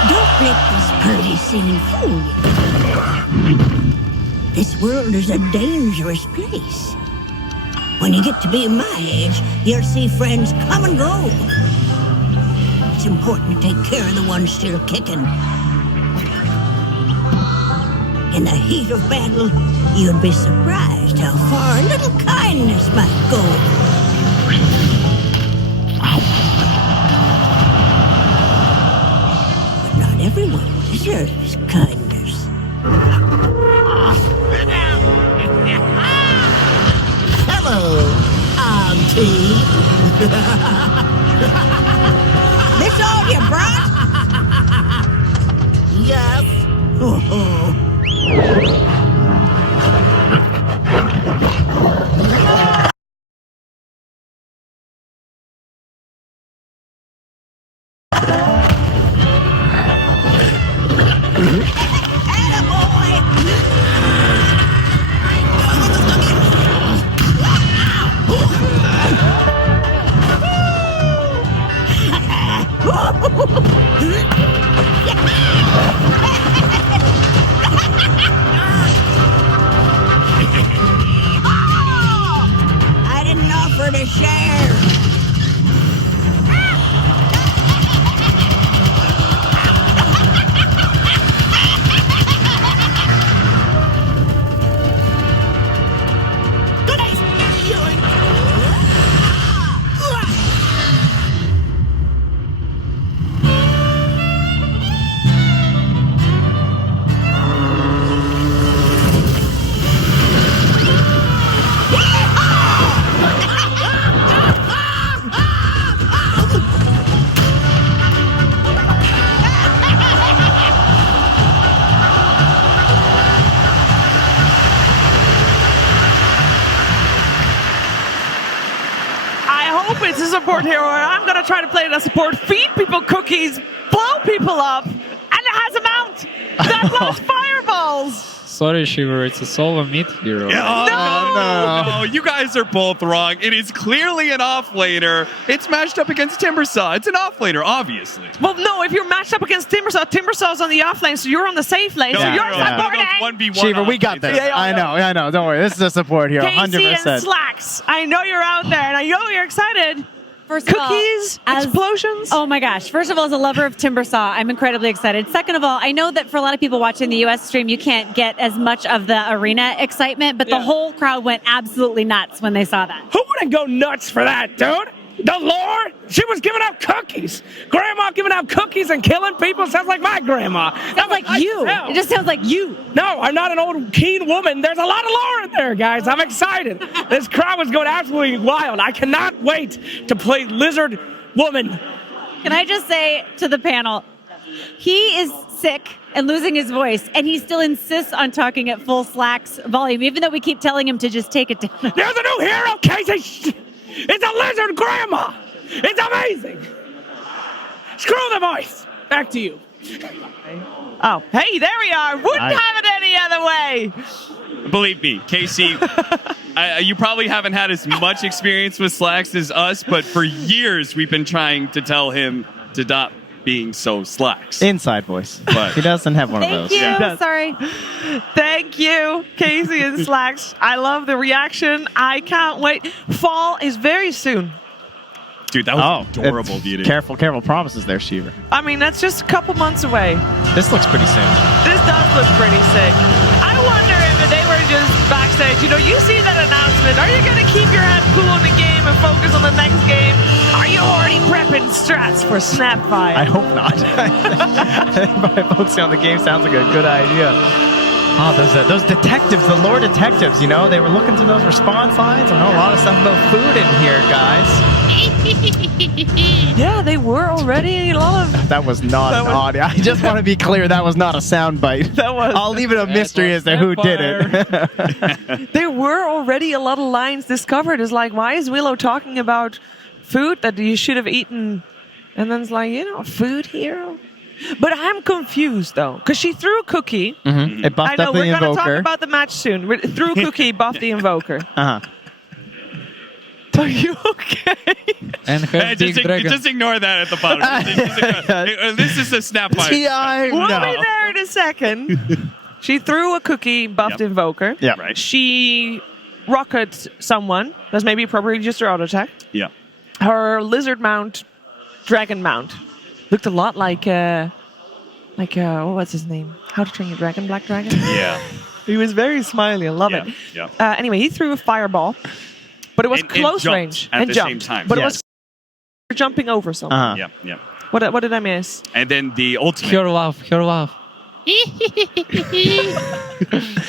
Don't let this pretty scene fool you. This world is a dangerous place. When you get to be my age, you'll see friends come and go. It's important to take care of the ones still kicking. In the heat of battle, you'd be surprised how far a little kindness might go. Everyone deserves kindness. Hello, Auntie. This all you brought? Yes. support hero, and I'm gonna try to play it as support. Feed people cookies, blow people up, and it has a mount that blows fireballs. Sorry, Shiver, it's a solo mid hero. No, you guys are both wrong. It is clearly an offlaner. It's matched up against Timbersaw. It's an offlaner, obviously. Well, no, if you're matched up against Timbersaw's on the off lane, so you're on the safe lane, so you're supporting. 1v1 Shiva, we got this. I know. Don't worry. This is a support hero, Casey 100%. and Slacks. I know you're out there, and I know you're excited. First of Cookies, all, explosions. Oh my gosh. First of all, as a lover of Timbersaw, I'm incredibly excited. Second of all, I know that for a lot of people watching the US stream, you can't get as much of the arena excitement, but the whole crowd went absolutely nuts when they saw that. Who wouldn't go nuts for that, dude? The Lord, she was giving out cookies. Grandma giving out cookies and killing people sounds like my grandma. Sounds like you. It just sounds like you. No, I'm not an old keen woman. There's a lot of lore in there, guys. I'm excited. This crowd was going absolutely wild. I cannot wait to play Lizard Woman. Can I just say to the panel, he is sick and losing his voice, and he still insists on talking at full Slacks volume, even though we keep telling him to just take it down. There's a new hero, Casey. It's a lizard grandma. It's amazing. Screw the voice. Back to you. Oh, hey, there we are. Wouldn't have it any other way. Believe me, Casey, you probably haven't had as much experience with Slacks as us, but for years we've been trying to tell him to stop being so Slacks. Inside voice. But he doesn't have one of those. Thank you. Sorry. Thank you, Casey and Slacks. I love the reaction. I can't wait. Fall is very soon. Dude, that was adorable, beauty. Careful promises there, Shiva. I mean, that's just a couple months away. This looks pretty soon. This does look pretty sick. I wonder if they were just backstage. You see that announcement. Are you going to keep your head cool in the game and focus on the next game? Are you already prepping strats for Snapfire? I hope not. I think by focusing on the game sounds like a good idea. Oh, those detectives, the lore detectives, they were looking through those response lines. I know a lot of stuff about food in here, guys. Yeah, they were already a lot of... That was not an audio. I just want to be clear, that was not a sound bite. That was... I'll leave it a mystery as to who did it. There were already a lot of lines discovered. It's like, why is Willow talking about food that you should have eaten? And then it's like, food hero? But I'm confused, though, because she threw a cookie. Mm-hmm. It buffed up the Invoker. We're going to talk about the match soon. Threw a cookie, buffed the Invoker. Uh-huh. Are you okay? And her big dragon. Just ignore that at the bottom. This is a Snapfire. We'll be there in a second. She threw a cookie, buffed Invoker. Yeah. Right. She rocket someone. That's maybe probably just her auto attack. Yeah. Her lizard mount, dragon mount, looked a lot like what's his name? How to Train Your Dragon, Black Dragon. Yeah. He was very smiley. I love it. Yeah. Anyway, he threw a fireball, but it was close and range at and the jumped. same time. But it was jumping over someone. Uh-huh. Yeah. What did I miss? And then the ultimate. Pure love.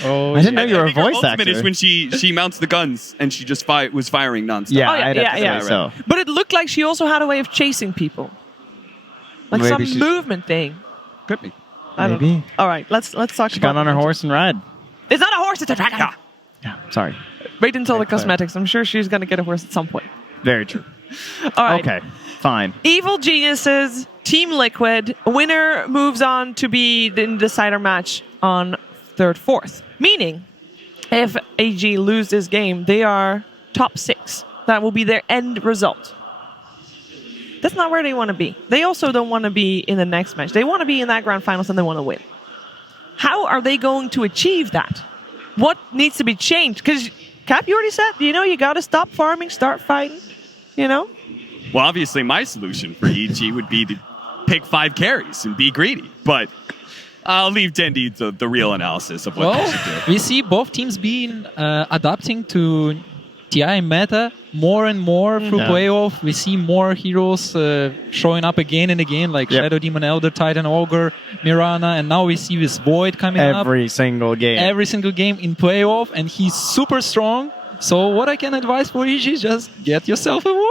Oh, I didn't know you were a voice ultimate actor. is when she mounts the guns and she just was firing nonstop. Yeah, Oh, yeah, I'd have to yeah. say so. But it looked like she also had a way of chasing people, like Maybe some movement thing. Could be. I don't know. All right, let's talk. She got on her horse and ride. It's not a horse; it's a dragon. Yeah, sorry. Wait until the cosmetics. I'm sure she's gonna get a horse at some point. Very true. All right. Okay, fine. Evil Geniuses, Team Liquid. Winner moves on to be the decider match on 3rd, 4th. Meaning, if AG lose this game, they are top 6. That will be their end result. That's not where they want to be. They also don't want to be in the next match. They want to be in that grand finals and they want to win. How are they going to achieve that? What needs to be changed? Because, Cap, you already said, you got to stop farming, start fighting. Well, obviously, my solution for EG would be to pick 5 carries and be greedy. But I'll leave Dendy the real analysis of what they should do. We see both teams being adapting to TI meta more and more through playoff. We see more heroes showing up again and again, like Shadow Demon, Elder Titan, Ogre, Mirana, and now we see this Void coming up. Every single game in playoff, and he's super strong. So what I can advise for EG, just get yourself a void.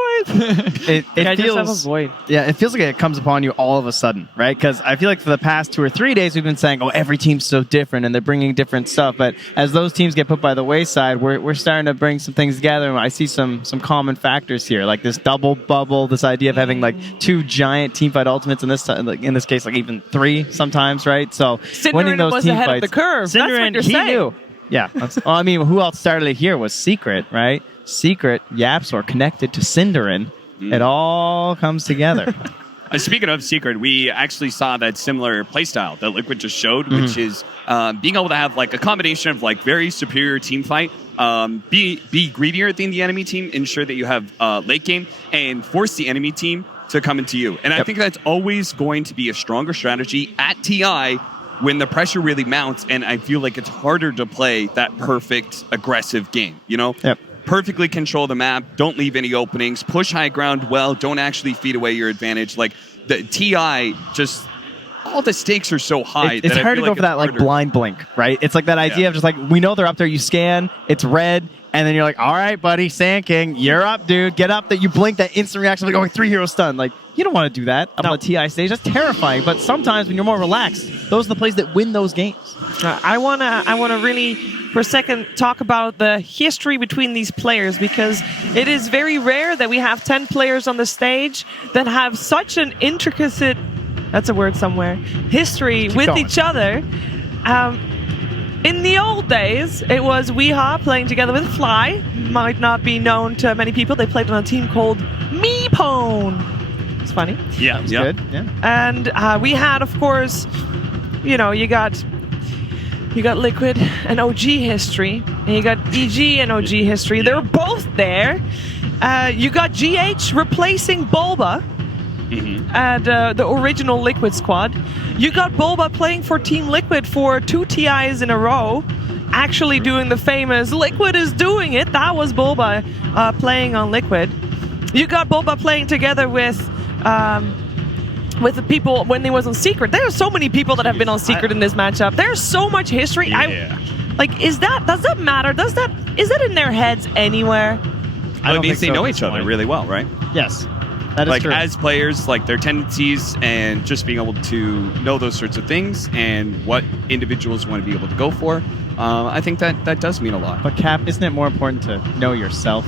It Get yourself feels a void. Yeah, it feels like it comes upon you all of a sudden, right? Because I feel like for the past 2 or 3 days we've been saying, oh, every team's so different and they're bringing different stuff. But as those teams get put by the wayside, we're starting to bring some things together. And I see some common factors here, like this double bubble, this idea of having like 2 giant teamfight ultimates in this case, like even 3 sometimes, right? So winning Cinderin those was team ahead fights, of the curve. That's what you're he saying. knew. Yeah. Well, I mean, who else started it here was Secret, right? Secret, Yapsor connected to Cinderin. It all comes together. Speaking of Secret, we actually saw that similar playstyle that Liquid just showed, which is being able to have like a combination of like very superior team fight, be greedier than the enemy team, ensure that you have late game, and force the enemy team to come into you. And I think that's always going to be a stronger strategy at TI when the pressure really mounts, and I feel like it's harder to play that perfect aggressive game, you know? Perfectly control the map, don't leave any openings, push high ground well, don't actually feed away your advantage. Like, the TI just... all the stakes are so high. It's hard to go for that like blind blink, right? It's like that idea of just like, we know they're up there, you scan, it's red, and then you're like, all right, buddy, Sand King, you're up, dude. Get up, that you blink, that instant reaction, like, oh, 3 hero stun. Like, you don't want to do that up on the TI stage. That's terrifying. But sometimes when you're more relaxed, those are the plays that win those games. I wanna really, for a second, talk about the history between these players, because it is very rare that we have 10 players on the stage that have such an intricate, that's a word somewhere, history with each other. In the old days, it was Weehaw playing together with Fly. Might not be known to many people. They played on a team called Meepone. It's funny. Yeah, good. Yeah. And we had, of course, you know, you got Liquid and OG history, and you got EG and OG history. They were both there. You got GH replacing Bulba. And the original Liquid squad. You got Bulba playing for Team Liquid for 2 TIs in a row, actually doing the famous Liquid is doing it. That was Bulba playing on Liquid. You got Bulba playing together with the people when he was on Secret. There are so many people that have been on Secret in this matchup. There's so much history. Does that matter? Is that in their heads anywhere? I don't think they know each other really well, right? Yes. That is like true. as players, like their tendencies and just being able to know those sorts of things and what individuals want to be able to go for. I think that does mean a lot. But Cap, isn't it more important to know yourself?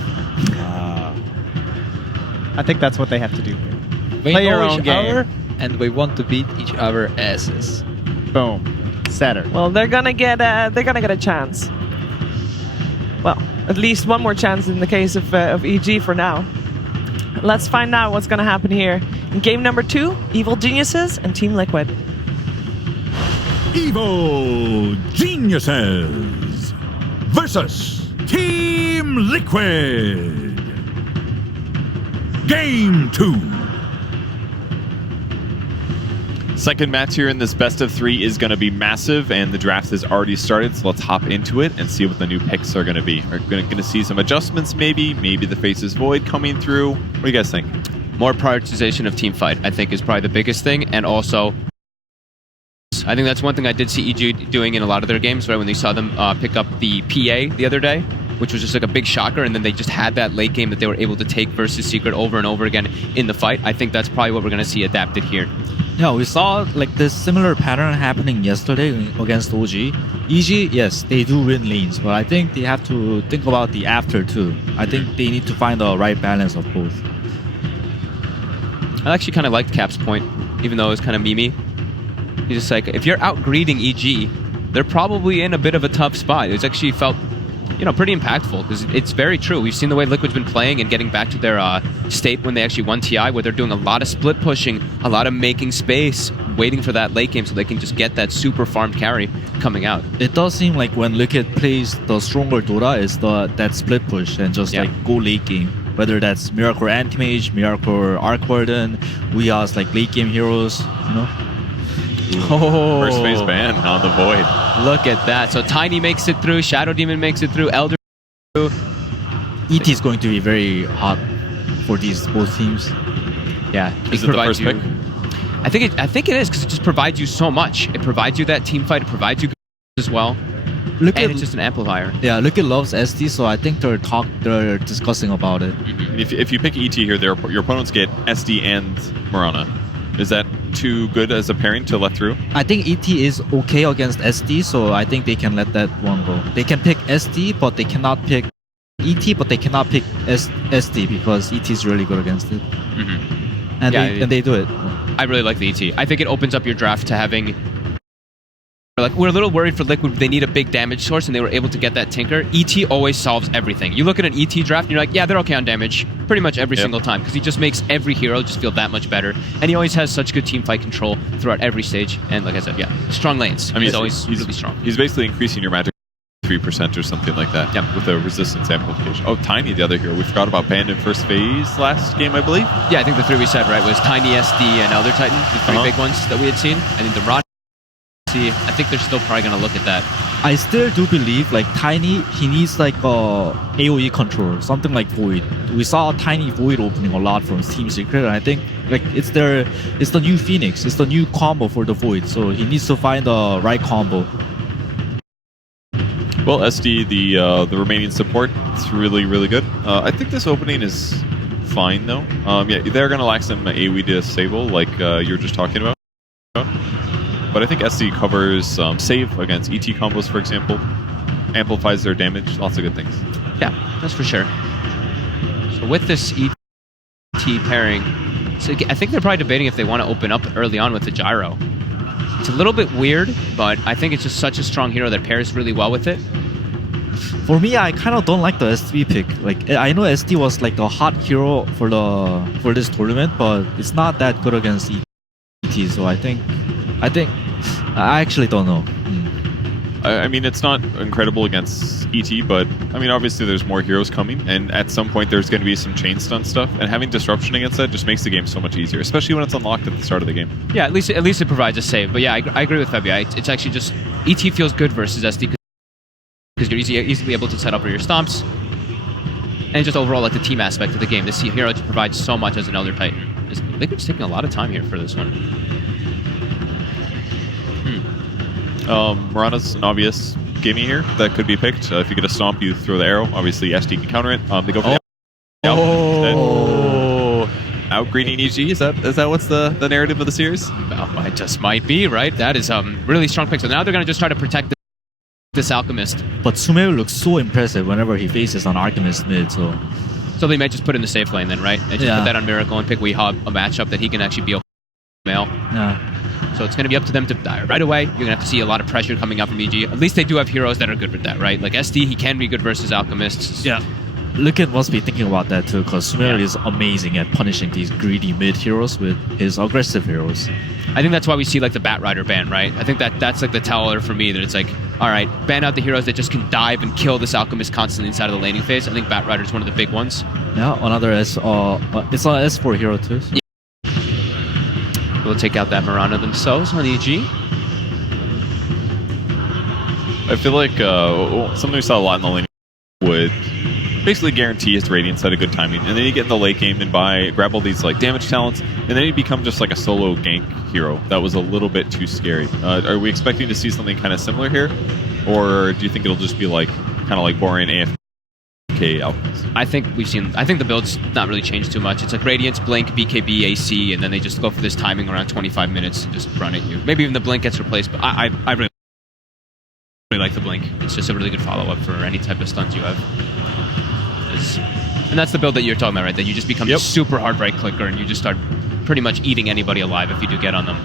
I think that's what they have to do. We Play your know own each game. other, and we want to beat each other asses. Boom. Setter. Well, they're gonna get a chance. Well, at least one more chance in the case of EG for now. Let's find out what's going to happen here. In game number 2, Evil Geniuses and Team Liquid. Evil Geniuses versus Team Liquid. Game 2. Second match here in this best of 3 is going to be massive, and the draft has already started, so let's hop into it and see what the new picks are going to be. We're going to see some adjustments, maybe the Faces Void coming through. What do you guys think? More prioritization of team fight, I think, is probably the biggest thing, and also I think that's one thing I did see EG doing in a lot of their games, right? When they saw them pick up the PA the other day, which was just like a big shocker, and then they just had that late game that they were able to take versus Secret over and over again in the fight. I think that's probably what we're going to see adapted here. Yeah, we saw like this similar pattern happening yesterday against OG. EG, yes, they do win lanes, but I think they have to think about the after too. I think they need to find the right balance of both. I actually kind of liked Cap's point, even though it was kind of memey. He's just like, if you're out greeting EG, they're probably in a bit of a tough spot. It's actually felt, pretty impactful, because it's very true. We've seen the way Liquid's been playing and getting back to their state when they actually won TI, where they're doing a lot of split pushing, a lot of making space, waiting for that late game so they can just get that super farmed carry coming out. It does seem like when Liquid plays the stronger Dota is that split push and just like go late game. Whether that's Miracle Anti-Mage, Miracle Arc Warden, we are like late game heroes, Oh. First phase ban on the Void. Look at that. So Tiny makes it through, Shadow Demon makes it through, Elder through. ET is going to be very hot for these both teams. Yeah. Is it the first pick? I think it is, because it just provides you so much. It provides you that team fight, it provides you as well. and it's just an amplifier. Yeah, Liquid loves SD, so I think they're discussing about it. If you pick ET here, your opponents get SD and Mirana. Is that too good as a pairing to let through? I think ET is okay against SD, so I think they can let that one go. They can pick SD, but they cannot pick ET, but they cannot pick SD because ET is really good against it. And they do it. I really like the ET. I think it opens up your draft to having... Like, we're a little worried for Liquid. They need a big damage source, and they were able to get that Tinker. ET always solves everything. You look at an ET draft, and you're like, yeah, they're okay on damage pretty much every single time, because he just makes every hero just feel that much better. And he always has such good team fight control throughout every stage. And like I said, strong lanes. I mean, he's always really strong. He's basically increasing your magic 3% or something like that with a resistance amplification. Oh, Tiny, the other hero. We forgot about banned in first phase last game, I believe. Yeah, I think the three we said, right, was Tiny, SD, and Elder Titan, the three big ones that we had seen. I think the Rod... I think they're still probably going to look at that. I still do believe, like, Tiny, he needs, like, AoE control, something like Void. We saw Tiny Void opening a lot from Team Secret, and I think, like, it's the new Phoenix. It's the new combo for the Void, so he needs to find the right combo. Well, SD, the remaining support, it's really, really good. I think this opening is fine, though. Yeah, they're going to lack some AoE disable, like you were just talking about. But I think SD covers save against ET combos, for example. Amplifies their damage. Lots of good things. Yeah, that's for sure. So with this ET pairing, so I think they're probably debating if they want to open up early on with the gyro. It's a little bit weird, but I think it's just such a strong hero that pairs really well with it. For me, I kind of don't like the SD pick. Like, I know SD was like the hot hero for this tournament, but it's not that good against ET. So I actually don't know. I mean, it's not incredible against ET, but I mean, obviously there's more heroes coming, and at some point there's going to be some chain stun stuff, and having disruption against that just makes the game so much easier, especially when it's unlocked at the start of the game. Yeah, at least it provides a save. But yeah, I agree with Febia. It's actually just ET feels good versus SD because you're easily able to set up for your stomps, and just overall like the team aspect of the game. This hero just provides so much as an Elder Titan. Liquid's taking a lot of time here for this one. Mirana's an obvious gimme here that could be picked. If you get a stomp, you throw the arrow. Obviously, SD can counter it. They go for the outgreening EG. Is that what's the narrative of the series? Well, it just might be, right? That is really strong pick. So now they're going to just try to protect this Alchemist. But Sumeru looks so impressive whenever he faces an Alchemist mid, so they might just put in the safe lane then, right? And just put that on Miracle and pick Weehawk, a matchup that he can actually be male. Yeah. So it's going to be up to them to die right away. You're going to have to see a lot of pressure coming up from EG. At least they do have heroes that are good with that, right? Like SD, he can be good versus Alchemists. Yeah. Liquid must be thinking about that too, because Sumeru is amazing at punishing these greedy mid heroes with his aggressive heroes. I think that's why we see like the Batrider ban, right? I think that's like the teller for me that it's like, all right, ban out the heroes that just can dive and kill this Alchemist constantly inside of the laning phase. I think Batrider is one of the big ones. Yeah, another it's an S4 hero too. So. We'll take out that Mirana themselves on EG. I feel like something we saw a lot in the lane would basically guarantee his Radiance at a good timing, and then you get in the late game and grab all these like damage talents, and then you become just like a solo gank hero. That was a little bit too scary. Are we expecting to see something kind of similar here, or do you think it'll just be like kind of like boring AFK Alchemist? I think the build's not really changed too much. It's like Radiance, Blink, BKB, AC, and then they just go for this timing around 25 minutes and just run at you. Maybe even the Blink gets replaced, but I really like the Blink. It's just a really good follow-up for any type of stuns you have. And that's the build that you're talking about, right? That you just become a super hard right clicker and you just start pretty much eating anybody alive if you do get on them.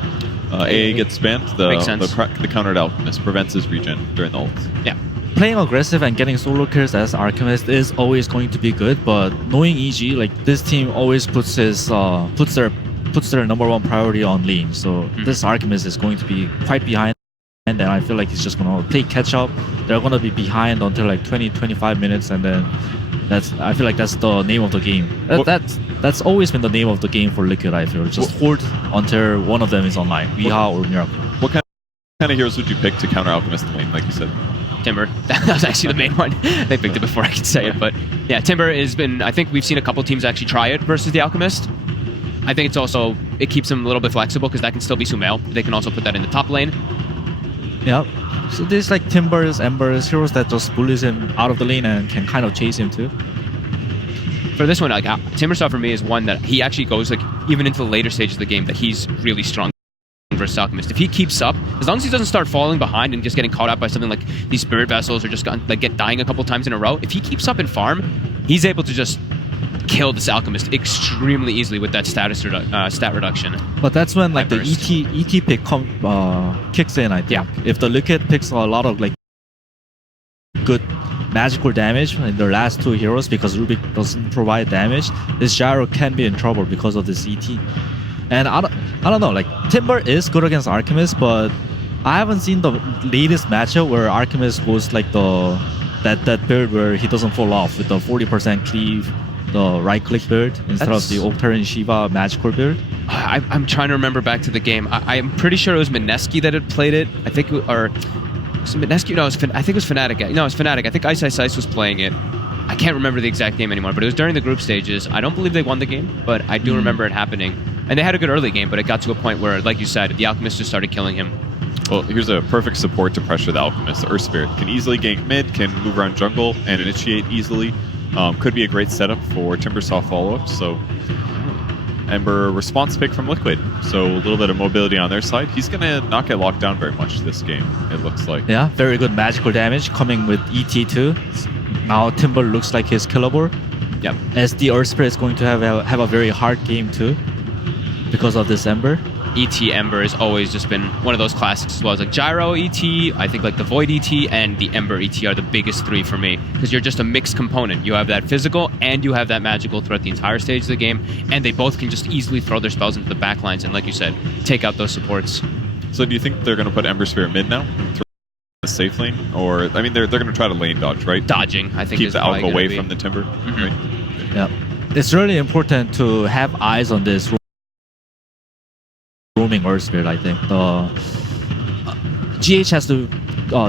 AA gets spammed. Makes sense. The countered Alchemist prevents his regen during the ult. Yeah. Playing aggressive and getting solo kills as Alchemist is always going to be good, but knowing EG, like this team always puts their number one priority on lane. So this Alchemist is going to be quite behind, and then I feel like he's just gonna play catch up. They're gonna be behind until like 20-25 minutes, and then I feel like that's the name of the game. That's always been the name of the game for Liquid. I feel just hold until one of them is online, Weehawk or Miracle. What kind of heroes would you pick to counter Alchemist in lane, like you said? Timber. That was actually the main one. They picked it before I could say it, but yeah, Timber has been. I think we've seen a couple teams actually try it versus the Alchemist. I think it keeps them a little bit flexible because that can still be Sumail. They can also put that in the top lane. Yep. So there's like Timbers, Embers, heroes that just bullies him out of the lane and can kind of chase him too. For this one, like Timbersaw for me is one that he actually goes like even into the later stages of the game that he's really strong versus Alchemist. If he keeps up, as long as he doesn't start falling behind and just getting caught out by something like these Spirit Vessels or just get dying a couple times in a row, if he keeps up in farm, he's able to just kill this Alchemist extremely easily with that stat reduction. But that's when like the ET pick kicks in, I think. Yeah. If the Liquid picks a lot of like good magical damage in their last two heroes because Rubik doesn't provide damage, this Gyro can be in trouble because of this ET. And I don't know, like Timber is good against Alchemist, but I haven't seen the latest matchup where Alchemist goes like that build where he doesn't fall off with the 40% cleave, the right click build instead of the Octarian Shiva magical build. I'm trying to remember back to the game. I'm pretty sure it was Mineski that had played it. I think, or was it Mineski? No, I think it was Fnatic. No, it was Fnatic. I think Ice was playing it. I can't remember the exact game anymore, but it was during the group stages. I don't believe they won the game, but I do remember it happening. And they had a good early game, but it got to a point where, like you said, the Alchemist just started killing him. Well, here's a perfect support to pressure the Alchemist. The Earth Spirit can easily gank mid, can move around jungle, and initiate easily. Could be a great setup for Timbersaw follow-up. So Ember response pick from Liquid. So a little bit of mobility on their side. He's going to not get locked down very much this game, it looks like. Yeah, very good magical damage coming with ET too. Now Timber looks like he's killable. Yep. As the Earth Spirit is going to have a very hard game too because of this Ember. ET Ember has always just been one of those classics as well. As like Gyro ET, I think like the Void ET and the Ember ET are the biggest three for me because you're just a mixed component. You have that physical and you have that magical throughout the entire stage of the game, and they both can just easily throw their spells into the backlines and, like you said, take out those supports. So do you think they're going to put Ember Spirit mid now? The safe lane? Or, I mean, they're going to try to lane dodge, right? Dodging, I think. Keep the Alk away from the Timber, right? Yeah. It's really important to have eyes on this roaming Earth Spirit, I think. GH has to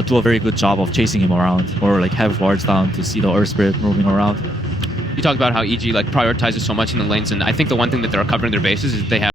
do a very good job of chasing him around or like have wards down to see the Earth Spirit roaming around. You talked about how EG like prioritizes so much in the lanes, and I think the one thing that they're covering their bases is they have